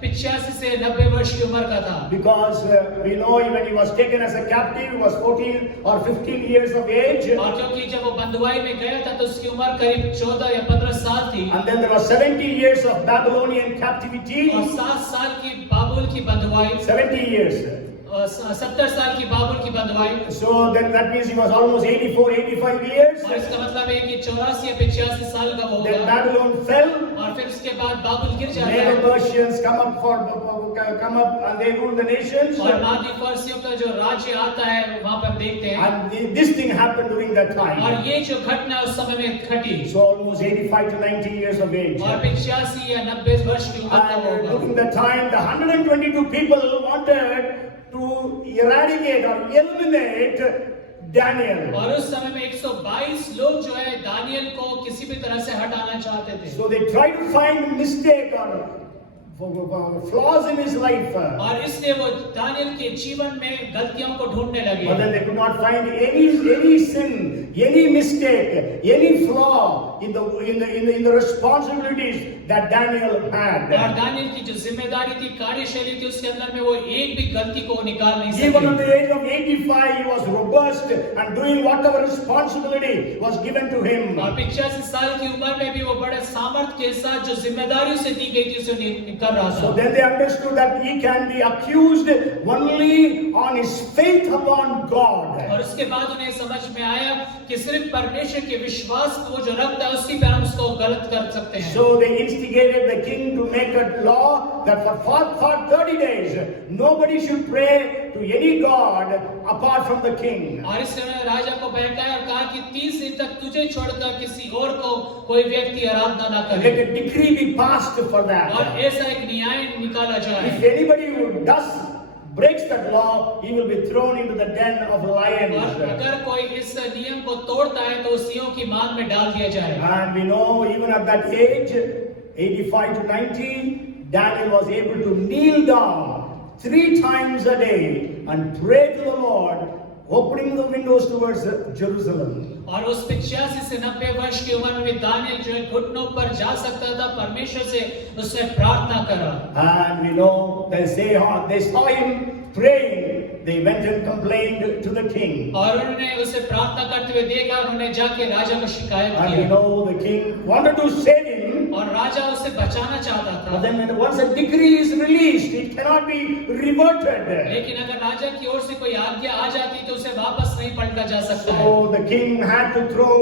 85 से 90 वर्ष की उम्र का था। Because we know when he was taken as a captive, he was 14 or 15 years of age. और क्योंकि जब वो बंधुआई में गया था तो उसकी उम्र करीब 14 या 15 साल थी। And then there was 70 years of Babylonian captivity. और 7 साल की बाबुल की बंधुआई। 70 years. 70 साल की बाबुल की बंधुआई। So then that means he was almost 84, 85 years. और इसका मतलब है कि 84 या 85 साल का वो Then होगा। Babylon fell. और फिर उसके बाद बाबुल गिर जाता Later है। Persians come up and they rule the nations. और नादी फारसियों का जो राज्य आता है वहाँ पर हम देखते हैं। And this thing happened during that time. और ये जो घटना उस समय में घटी। So almost 85 to 90 years of age. और 85 या 90 वर्ष की उम्र का And होगा। during that time, the 122 people wanted to eradicate or eliminate Daniel. और उस समय में 122 लोग जो है दानियल को किसी भी तरह से हटाना चाहते थे। So they tried to find mistake or flaws in his life. और इसलिए वो दानियल के जीवन में गलतियों को ढूंढने लगे। But then they could not find any sin, any mistake, any flaw in the responsibilities that Daniel had. और दानियल की जो जिम्मेदारी थी, कार्यशैली थी, उसके अंदर में वो एक भी गलती को निकाल नहीं Even सके। at the age of 85, he was robust and doing whatever responsibility was given to him. और 85 साल की उम्र में भी वो बड़े सामर्थ्य के साथ जो जिम्मेदारी उसे दी गई थी उसे कर रहा So था। then they understood that he can be accused only on his faith upon God. और उसके बाद उन्हें समझ में आया कि सिर्फ परमेश्वर के विश्वास को वो जो रखता है उसी पे हम उसको गलत कर सकते हैं। So they instigated the king to make a law that for 30 days nobody should pray to any god apart from the king. और इसलिए उन्होंने राजा को बहकाया और कहा कि 30 दिन तक तुझे छोड़कर किसी और को कोई व्यक्ति आराधना न करे। Let a decree be passed for that. और ऐसा एक न्याय निकाला जाए। If anybody who breaks that law, he will be thrown into the den of और lions. अगर कोई इस नियम को तोड़ता है तो सिंहों की मान में डाल दिया जाए। And we know even at that age, 85 to 90, Daniel was able to kneel down 3 times a day and pray to the Lord, opening the windows towards Jerusalem. और उस 85 से 90 वर्ष की उम्र में दानियल जो है घुटनों पर जा सकता था, परमेश्वर से उसने प्रार्थना करा। And we know they saw him praying. They went and complained to the king. और उन्होंने उसे प्रार्थना करते हुए देखा, उन्होंने जाके राजा को शिकायत And we किया। know the king wanted to save him. और राजा उसे बचाना चाहता था। But then once a decree is released, it cannot be reverted. लेकिन अगर राजा की ओर से कोई आज्ञा आ जाती तो उसे वापस नहीं पलटा जा सकता है। So the king had to throw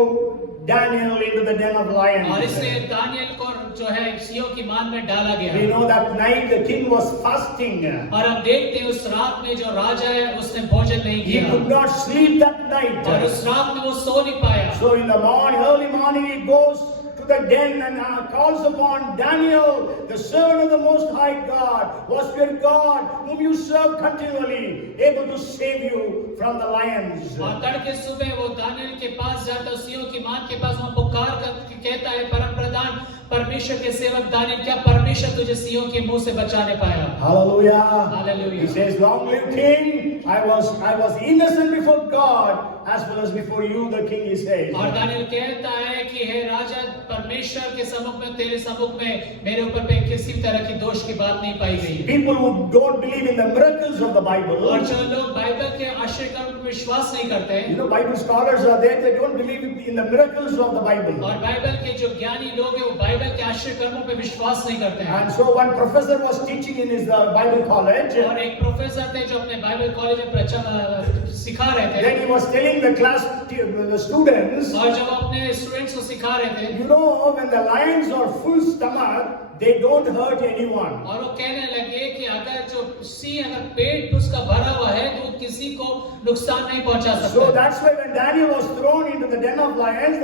Daniel into the den of और lions. इसलिए दानियल को जो है सिंहों की मान में डाला We गया। know that night the king was fasting. और हम देखते हैं उस रात में जो राजा है उसने भोजन नहीं He किया could not sleep that night. और उस रात में वो सो नहीं पाया। So in the early morning, he goes to the den and calls upon Daniel, the servant of the Most High God, was your God, whom you serve continually, able to save you from the lions. और तड़के सुबह वो Daniel के पास जाता है, सिंहों की मान के पास वहाँ पुकार कर कहता है, परम प्रधान परमेश्वर के सेवक दानियल, क्या परमेश्वर तुझे सिंहों के मुंह से बचाने पाया? Hallelujah. Hallelujah. He says, long live king. I was innocent before God as well as before you, the king, he says. और दानियल कहता है कि हे राजा, परमेश्वर के सम्मुख में, तेरे सम्मुख में मेरे ऊपर पे किसी तरह की दोष की बात नहीं पाई गई। People who don't believe in the miracles of the Bible. और जो लोग बाइबल के आश्चर्य कर्म पर विश्वास नहीं करते, You know, Bible scholars are there, they don't believe in the miracles of the Bible. और बाइबल के जो ज्ञानी लोग हैं वो बाइबल के आश्चर्य कर्मों पे विश्वास नहीं करते हैं। And so one professor was teaching in his Bible college. और एक प्रोफेसर थे जो अपने बाइबल कॉलेज में सिखा रहे थे। Then he was telling the class, the students, और जब अपने स्टूडेंट्स को सिखा रहे थे, you know, when the lions are full stomach, they don't hurt anyone. और वो कहने लगे कि अगर जो सिंह अगर पेट उसका भरा हुआ है तो वो किसी को नुकसान नहीं पहुंचा So सकता। that's why when Daniel was thrown into the den of lions,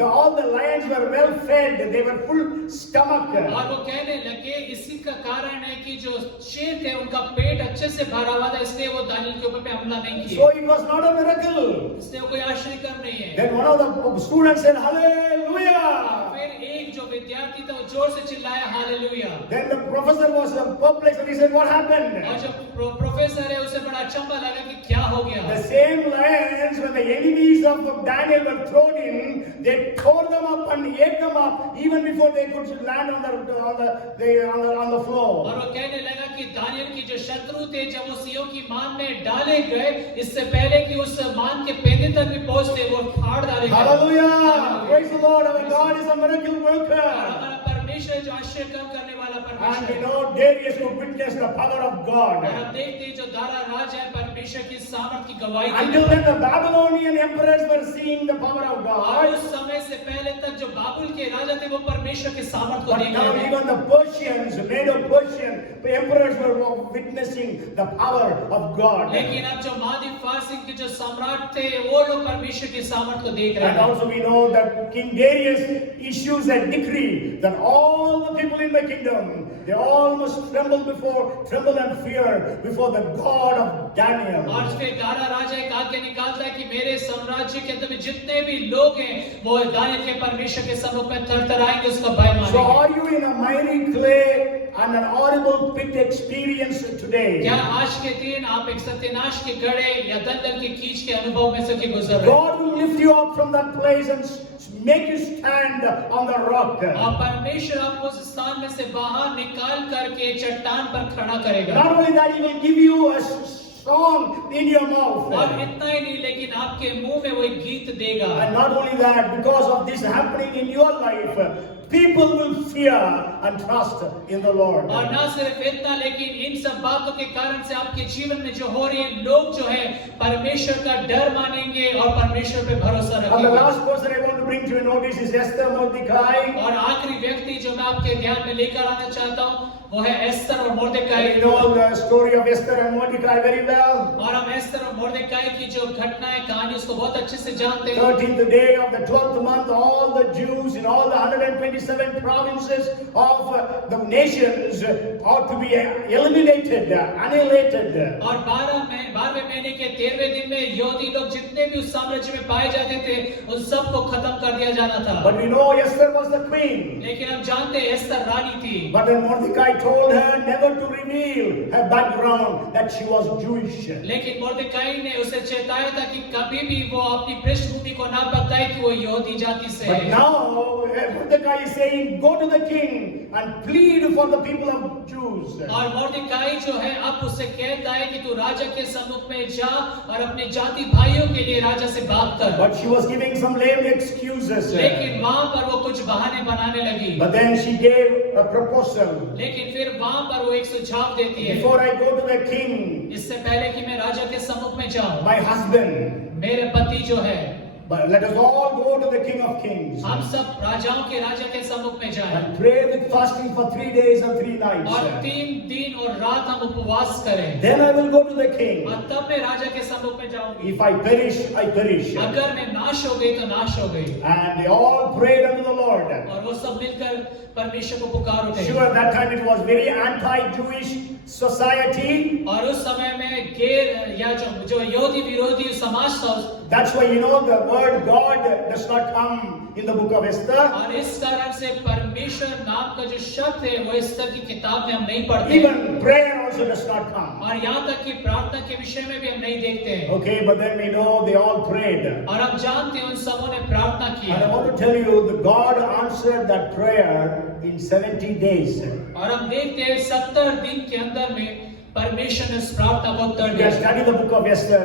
all the lions were well fed, they were full stomach. और वो कहने लगे इसी का कारण है कि जो शेर थे उनका पेट अच्छे से भरा हुआ था, इसलिए वो दानियल के ऊपर पे हमला नहीं किए। So it was not a miracle. इसलिए वो कोई आश्चर्य कर्म नहीं है। Then one of the students said, Hallelujah. फिर एक जो विद्यार्थी था वो जोर से चिल्लाया hallelujah. Then the professor was perplexed and he said, what happened? और जो प्रोफेसर है उसे बड़ा अचंभा लगा कि क्या हो गया। The same lions, when the enemies of Daniel were thrown in, they tore them up and ate them up even before they could land on the floor. और वो कहने लगा कि दानियल की जो शत्रु थे जब वो सिंहों की मान में डाले गए, इससे पहले कि उस मान के पेंदे तक भी पहुंचते वो फाड़ डाले गए। Hallelujah! Praise the Lord! Our God is a miracle worker. हमारा परमेश्वर है जो आश्चर्य काम करने वाला And परमेश्वर we है। know Darius could witness the power of और God. हम देखते हैं जो दारा राज है परमेश्वर की सामर्थ की गवाही Until देता है। then, the Babylonian emperors were seeing the power of और God. उस समय से पहले तक जो बाबुल के राजा थे वो परमेश्वर के सामर्थ को But देख now रहे थे। even the Persians, Medo-Persian emperors were witnessing the power of God. लेकिन अब जो मादी फारसी के जो सम्राट थे वो लोग परमेश्वर की सामर्थ को देख रहे And थे। also we know that King Darius issues a decree that all the people in the kingdom, they all must tremble and fear before the God of Daniel. और फिर दारा राजा एक आज्ञा निकालता है कि मेरे साम्राज्य के अंदर में जितने भी लोग हैं वो दानियल के परमेश्वर के सम्मुख में थरथराएंगे, उसका भय So मानेंगे। are you in a miry clay and an horrible pit experience today? क्या आज के दिन आप एक सत्यनाश के गड़े या दलदल के कीच के अनुभव में से गुजर रहे हैं? God will lift you up from that place and make you stand on the rock. और परमेश्वर आपको उस स्थान में से बाहर निकाल करके चट्टान पर खड़ा करेगा। Not only that, He will give you a song in your mouth. और इतना ही नहीं, लेकिन आपके मुंह में वो एक गीत देगा। And not only that, because of this happening in your life, people will fear and trust in the Lord. और ना सिर्फ इतना, लेकिन इन सब बातों के कारण से आपके जीवन में जो हो रही है, लोग जो है परमेश्वर का डर मानेंगे और परमेश्वर पे भरोसा And the रखेंगे। last person I want to bring to your notice is Esther Mordecai. और आखिरी व्यक्ति जो मैं आपके ध्यान में लेकर आना चाहता हूँ वो है एस्तर और मोर्देकाई। You know the story of Esther and Mordecai very well. और हम एस्तर और मोर्देकाई की जो घटना है, कहानी, उसको बहुत अच्छे से जानते हैं। 13th day of the 12th month, all the Jews in all the 127 provinces of the nations ought to be eliminated, annihilated. और 12वें महीने के 13वें दिन में यहूदी लोग जितने भी उस साम्राज्य में पाए जाते थे उन सबको खत्म कर दिया जाना था। But we know Esther was the queen. लेकिन हम जानते हैं एस्तर रानी थी। But then Mordecai told her never to reveal her background, that she was Jewish. लेकिन मोर्देकाई ने उसे चेताया था कि कभी भी वो अपनी पृष्ठभूमि को ना बताए कि वो यहूदी जाति से But है। now Mordecai is saying, go to the king and plead for the people of Jews. और मोर्देकाई जो है अब उससे कहता है कि तू राजा के सम्मुख में जा और अपने जाति भाइयों के लिए राजा से बात कर। But she was giving some lame excuses. लेकिन वहां पर वो कुछ बहाने बनाने लगी। But then she gave a proposal. लेकिन फिर वहां पर वो एक सुझाव देती है, Before I go to the king, इससे पहले कि मैं राजा के सम्मुख में जाऊं, my husband, मेरे पति जो है, but let us all go to the King of Kings हम सब राजाओं के राजा के सम्मुख में जाएं and pray with fasting for 3 days and 3 nights. और 3 दिन और रात हम उपवास करें, Then I will go to the king. और तब मैं राजा के सम्मुख में जाऊंगी। If I perish, I perish. अगर मैं नाश हो गई तो नाश हो गई। And they all prayed unto the Lord. और वो सब मिलकर परमेश्वर को पुकार उठे। Sure, at that time it was very anti-Jewish society. और उस समय में गैर या जो यहूदी विरोधी समाज था, That's why you know the word God does not come in the book of Esther. और इस कारण से परमेश्वर नाम का जो शब्द है वो एस्तर की किताब में हम नहीं पढ़ते। Even prayer also does not come. और यहाँ तक कि प्रार्थना के विषय में भी हम नहीं देखते हैं। Okay, but then we know they all prayed. और हम जानते हैं उन सबों ने प्रार्थना की And I है। want to tell you that God answered that prayer in 70 days. और हम देखते हैं 70 दिन के अंदर में परमेश्वर ने उस प्रार्थना को उत्तर You दिया। can study the book of Esther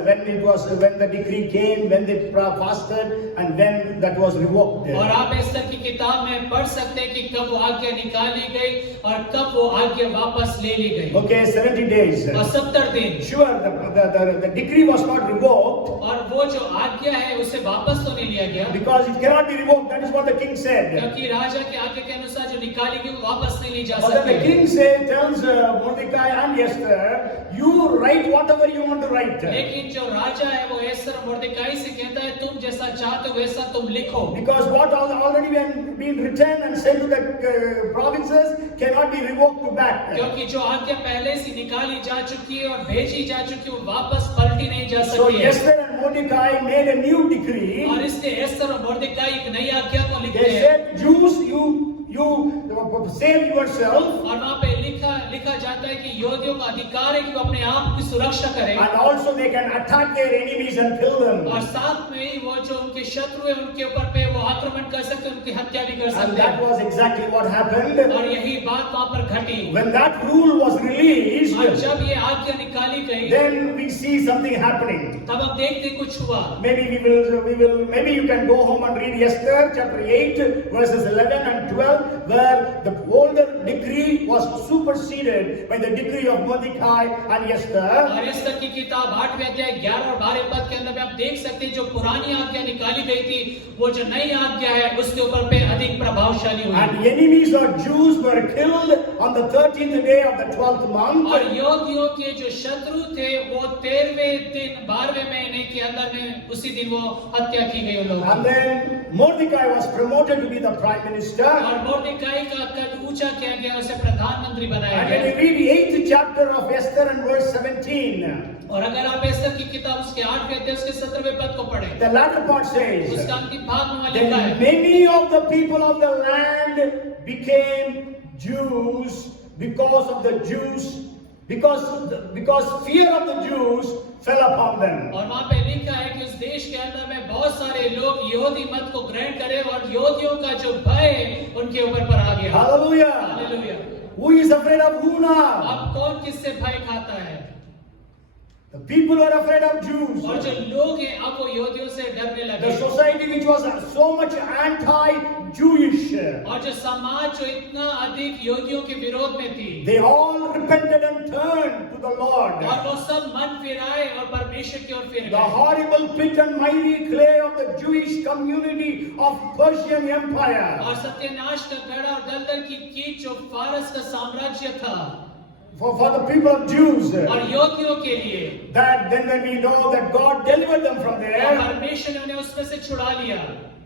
when the decree came, when they fasted, and when that was revoked. और आप एस्तर की किताब में पढ़ सकते हैं कि कब वो आज्ञा निकाली गई और कब वो आज्ञा वापस ले ली गई। Okay, 70 days. और 70 दिन। Sure, the decree was not revoked और वो जो आज्ञा है उसे वापस तो नहीं लिया गया, because it cannot be revoked. That is what the king said. क्योंकि राजा की आज्ञा के अनुसार जो निकाली गई वो वापस नहीं ली जा But then the सकती। king tells Mordecai and Esther, you write whatever you want to write. लेकिन जो राजा है वो एस्तर और मोर्देकाई से कहता है तुम जैसा चाहते हो वैसा तुम लिखो, Because what already been written and sent to the provinces cannot be revoked back. क्योंकि जो आज्ञा पहले से निकाली जा चुकी है और भेजी जा चुकी है वो वापस पलटी नहीं जा So सकती है। Esther and Mordecai made a new decree. और इसलिए एस्तर और मोर्देकाई एक नई आज्ञा को लिखते They हैं said, Jews, you save yourself, और वहाँ पे लिखा जाता है कि यहूदियों का अधिकार है कि वो अपने आप की सुरक्षा करें and also they can attack their enemies and kill them. और साथ में ही वो जो उनके शत्रु है उनके ऊपर पे वो आक्रमण कर सकते हैं, उनकी हत्या भी कर And सकते that हैं। was exactly what happened. और यही बात वहाँ पर घटी। When that rule was released, और जब ये आज्ञा निकाली गई then we see something happening. तब हम देखते कुछ हुआ। Maybe you can go home and read Esther chapter 8 verses 11 and 12, where But the older decree was superseded by the decree of Mordecai and Esther. और एस्तर की किताब 8वें अध्याय 11 और 12 पद के अंदर में आप देख सकते हैं जो पुरानी आज्ञा निकाली गई थी वो जो नई आज्ञा है उसके ऊपर पे अधिक प्रभावशाली हुई। And the enemies of Jews were killed on the 13th day of the 12th month. और यहूदियों के जो शत्रु थे वो 13वें दिन 12वें महीने के अंदर में उसी दिन वो हत्या की गई उन लोगों And की। then Mordecai was promoted to be the prime minister. और मोर्देकाई का कद ऊंचा किया गया, उसे प्रधानमंत्री बनाया And when गया। you read the 8th chapter of Esther and verse 17, और अगर आप एस्तर की किताब उसके 8वें अध्याय उसके 17वें पद को पढ़ें, the latter part says, उसका अंतिम भाग में लिखा है, then many of the people of the land became Jews because of the Jews, because fear of the Jews fell upon them. और वहाँ पे लिखा है कि उस देश के अंदर में बहुत सारे लोग यहूदी मत को ग्रहण करे और यहूदियों का जो भय है उनके ऊपर पर आ गया। Hallelujah. Hallelujah. Who is afraid of who now? अब कौन किससे भय खाता है? The people are afraid of Jews. और जो लोग हैं अब वो यहूदियों से डरने The लगे। society which was so much anti-Jewish, और जो समाज जो इतना अधिक यहूदियों के विरोध में थी, they all repented and turned to the Lord. और वो सब मन फिराए और परमेश्वर की ओर फिर The गए। horrible pit and mighty clay of the Jewish community of Persian Empire. और सत्यानाश का गड़ा और दलदल की कीच जो फारस का साम्राज्य था, For the people of Jews, और यहूदियों के लिए, that then when we know that God delivered them from और there, परमेश्वर ने उन्हें उसमें से छुड़ा लिया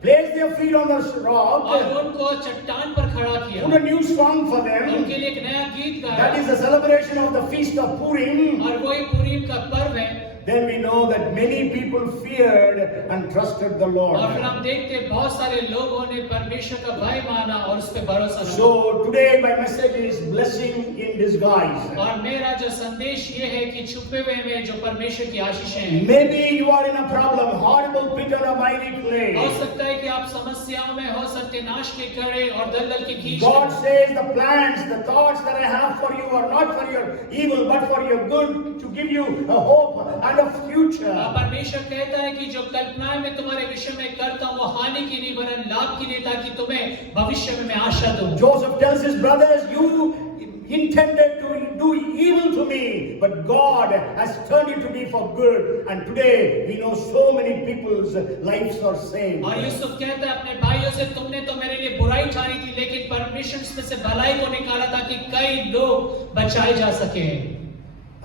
placed their feet on the rock, और उनको चट्टान पर खड़ा किया, put a new song for them. उनके लिए एक नया गीत That गाया, is the celebration of the feast of Purim. और वही पुरीम का पर्व है। Then we know that many people feared and trusted the Lord. और फिर हम देखते हैं बहुत सारे लोगों ने परमेश्वर का भय माना और उस पर भरोसा रखा। So today my message is blessing in disguise. और मेरा जो संदेश ये है कि छुपे हुए में जो परमेश्वर की आशीषें हैं। Maybe you are in a problem, horrible pit and a mighty हो clay. सकता है कि आप समस्याओं में हो, सत्यानाश के कड़े और दलदल की कीच God में। says the plans, the thoughts that I have for you are not for your evil but for your good, to give you a hope and a future. परमेश्वर कहता है कि जो कल्पनाएं मैं तुम्हारे विषय में करता हूँ वो हानि की नहीं वरन लाभ की नहीं, ताकि तुम्हें भविष्य में मैं आशा दूं। Joseph tells his brothers, you intended to do evil to me, but God has turned it to be for good. And today we know so many people's lives are saved. और यूसुफ कहता है अपने भाइयों से, तुमने तो मेरे लिए बुराई ठानी थी लेकिन परमेश्वर उसमें से भलाई को निकाला ताकि कई लोग बचाए जा सके।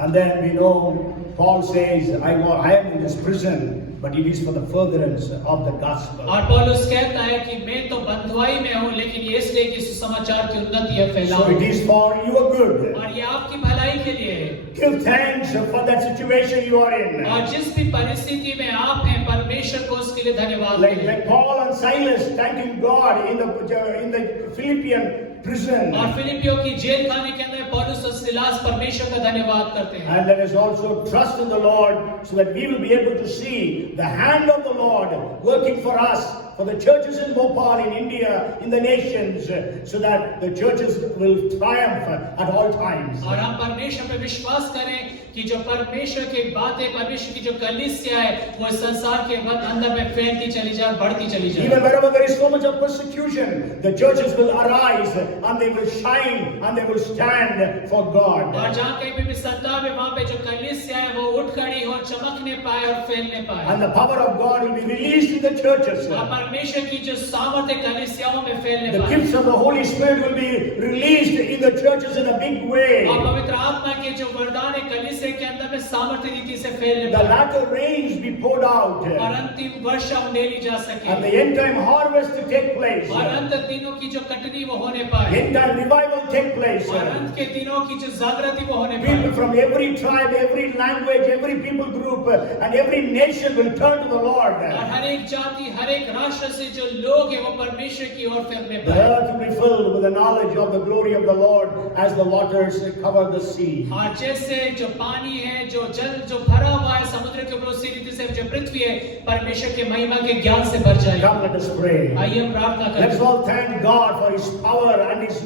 And then we know Paul says, I am in this prison, but it is for the furtherance of the gospel. और पौलुस कहता है कि मैं तो बंधुआई में हूँ लेकिन ये इसलिए कि सुसमाचार की उन्नति है So फैलाऊं। it is for your good. और ये आपकी भलाई के लिए है। Give thanks for that situation you are in. और जिस भी परिस्थिति में आप हैं परमेश्वर को उसके लिए धन्यवाद Like दें। Paul and Silas thanking God in the Philippian prison. और फिलिपियों की जेल खाने के अंदर पौलुस और सिलास परमेश्वर का धन्यवाद करते हैं। And let us also trust in the Lord so that we will be able to see the hand of the Lord working for us, for the churches in Bhopal, in India, in the nations, so that the churches will triumph at all times. और हम परमेश्वर पे विश्वास करें कि जो परमेश्वर की बातें, परमेश्वर की जो कलीसिया है वो संसार के अंदर में फैलती चली जाए, बढ़ती चली जाए। Even wherever there is so much of persecution, the churches will arise and they will shine and they will stand for God. और जहाँ कहीं भी सत्ता में वहाँ पे जो कलीसिया है वो उठ खड़ी हो, चमकने पाए और फैलने पाए। And the power of God will be released in the churches. और परमेश्वर की जो सामर्थ्य कलीसियाओं में फैलने The पाए। gifts of the Holy Spirit will be released in the churches in a big way. और पवित्र आत्मा के जो वरदान है कलीसिया के अंदर में सामर्थ्य रीति से फैलने The पाए। latter rains be poured out. और अंतिम वर्षा उंडेली जा सके। And the end time harvest to take place. और अंत दिनों की जो कटनी वो होने पाए। End time revival take place. और अंत के दिनों की जो जागृति वो होने People पाए। from every tribe, every language, every people group, and every nation will turn to the Lord. और हर एक जाति, हर एक राष्ट्र से जो लोग हैं वो परमेश्वर की ओर फिरने The पाए। earth will be filled with the knowledge of the glory of the Lord as the waters cover the sea. और जैसे जो पानी है, जो जल जो भरा हुआ है समुद्र के ऊपर, उसी रीति से जो पृथ्वी है परमेश्वर के महिमा के ज्ञान से भर जाए। Come, let us pray. आइए हम प्रार्थना Let's करें। all thank God for His power and His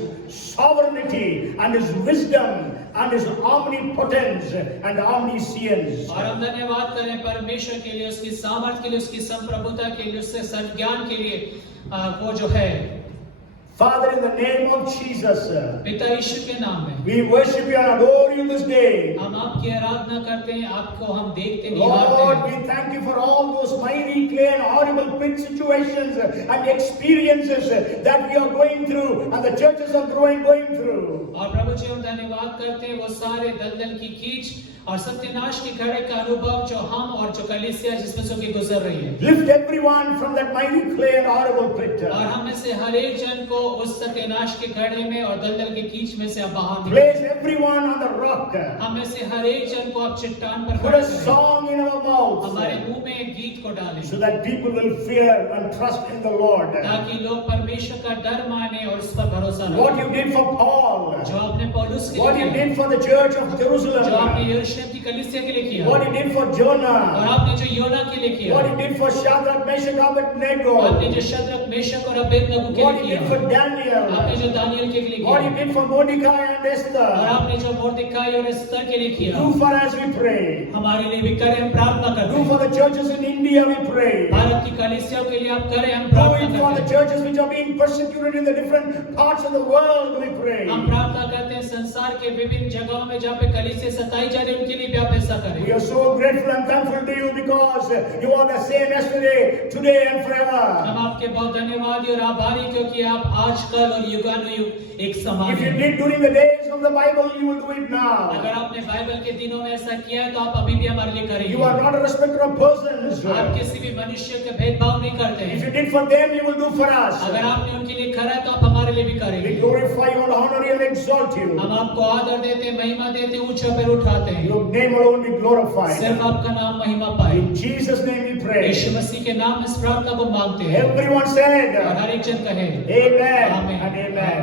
sovereignty and His wisdom and His omnipotence and omniscience. और हम धन्यवाद करें परमेश्वर के लिए, उसकी सामर्थ के लिए, उसकी संप्रभुता के लिए, उससे संज्ञान के लिए, वो जो है Father, in the name of Jesus, पिता यीशु के नाम में we worship you and adore you this day. हम आपकी आराधना करते हैं, आपको हम देखते निहारते Lord, हैं। we thank you for all those mighty, clear, and horrible pit situations and experiences that we are going through and the churches are going through. और प्रभु जी हम धन्यवाद करते हैं वो सारे दलदल की कीच और सत्यानाश की घड़े का अनुभव जो हम और जो कलीसिया जिसमें से गुजर रही है। Lift everyone from that mighty, clear, and horrible pit. और हम में से हर एक जन को उस सत्यानाश के घड़े में और दलदल के कीच में से आप बाहर Place निकालें। everyone on the rock. हम में से हर एक जन को आप चट्टान पर Put खड़ा a करें। song in our mouths हमारे मुंह में एक गीत को डालें so that people will fear and trust in the Lord. ताकि लोग परमेश्वर का डर माने और उस पर भरोसा What रखें। you did for Paul, जो आपने पौलुस के what लिए you किया, did for the church of जो आपने Jerusalem, यरूशलेम की कलीसिया के लिए किया, what you did for और Jonah, आपने जो योना के लिए किया, what you did for Shadrach, Meshach, Abednego, आपने जो शद्रक मेशक और अबेदनगो के what लिए you did किया, for आपने Daniel, जो दानियल के लिए what you किया, did for Mordecai and और Esther. आपने जो मोर्देकाई और एस्तर के लिए किया, Do for us, we pray. हमारे लिए भी करें, हम प्रार्थना करते Do हैं। for the churches in India, we pray. Bharat की कलीसियाओं के लिए आप करें, हम Do प्रार्थना it for करते the हैं। churches which are being persecuted in the different parts of the world, we pray. हम प्रार्थना करते हैं संसार के विभिन्न जगहों में जहाँ पे कलीसिया सताई जा रही है उनके लिए भी आप ऐसा We करें। are so grateful and thankful to you because you are the same yesterday, today and हम forever. आपके बहुत धन्यवादी और आभारी क्योंकि आप आज कल और युगानुयुग एक समान If you हैं। did during the days of the Bible, you will do it now. अगर आपने बाइबल के दिनों में ऐसा किया है तो आप अभी भी हमारे लिए करेंगे। You are not a respecter of persons. आप किसी भी मनुष्य के भेदभाव नहीं करते If हैं। you did for them, you will do for us. अगर आपने उनके लिए करा है तो आप हमारे लिए भी We करेंगे। glorify you and honor you and exalt you. हम आपको आदर देते हैं, महिमा देते हैं, ऊंचे पर उठाते हैं। Your name alone be glorified. सिर्फ आपका नाम महिमा पाए। In Jesus' name we pray. यीशु मसीह के नाम इस प्रार्थना को मांगते हैं Everyone said, और हर एक जन कहे Amen आमीन। and Amen.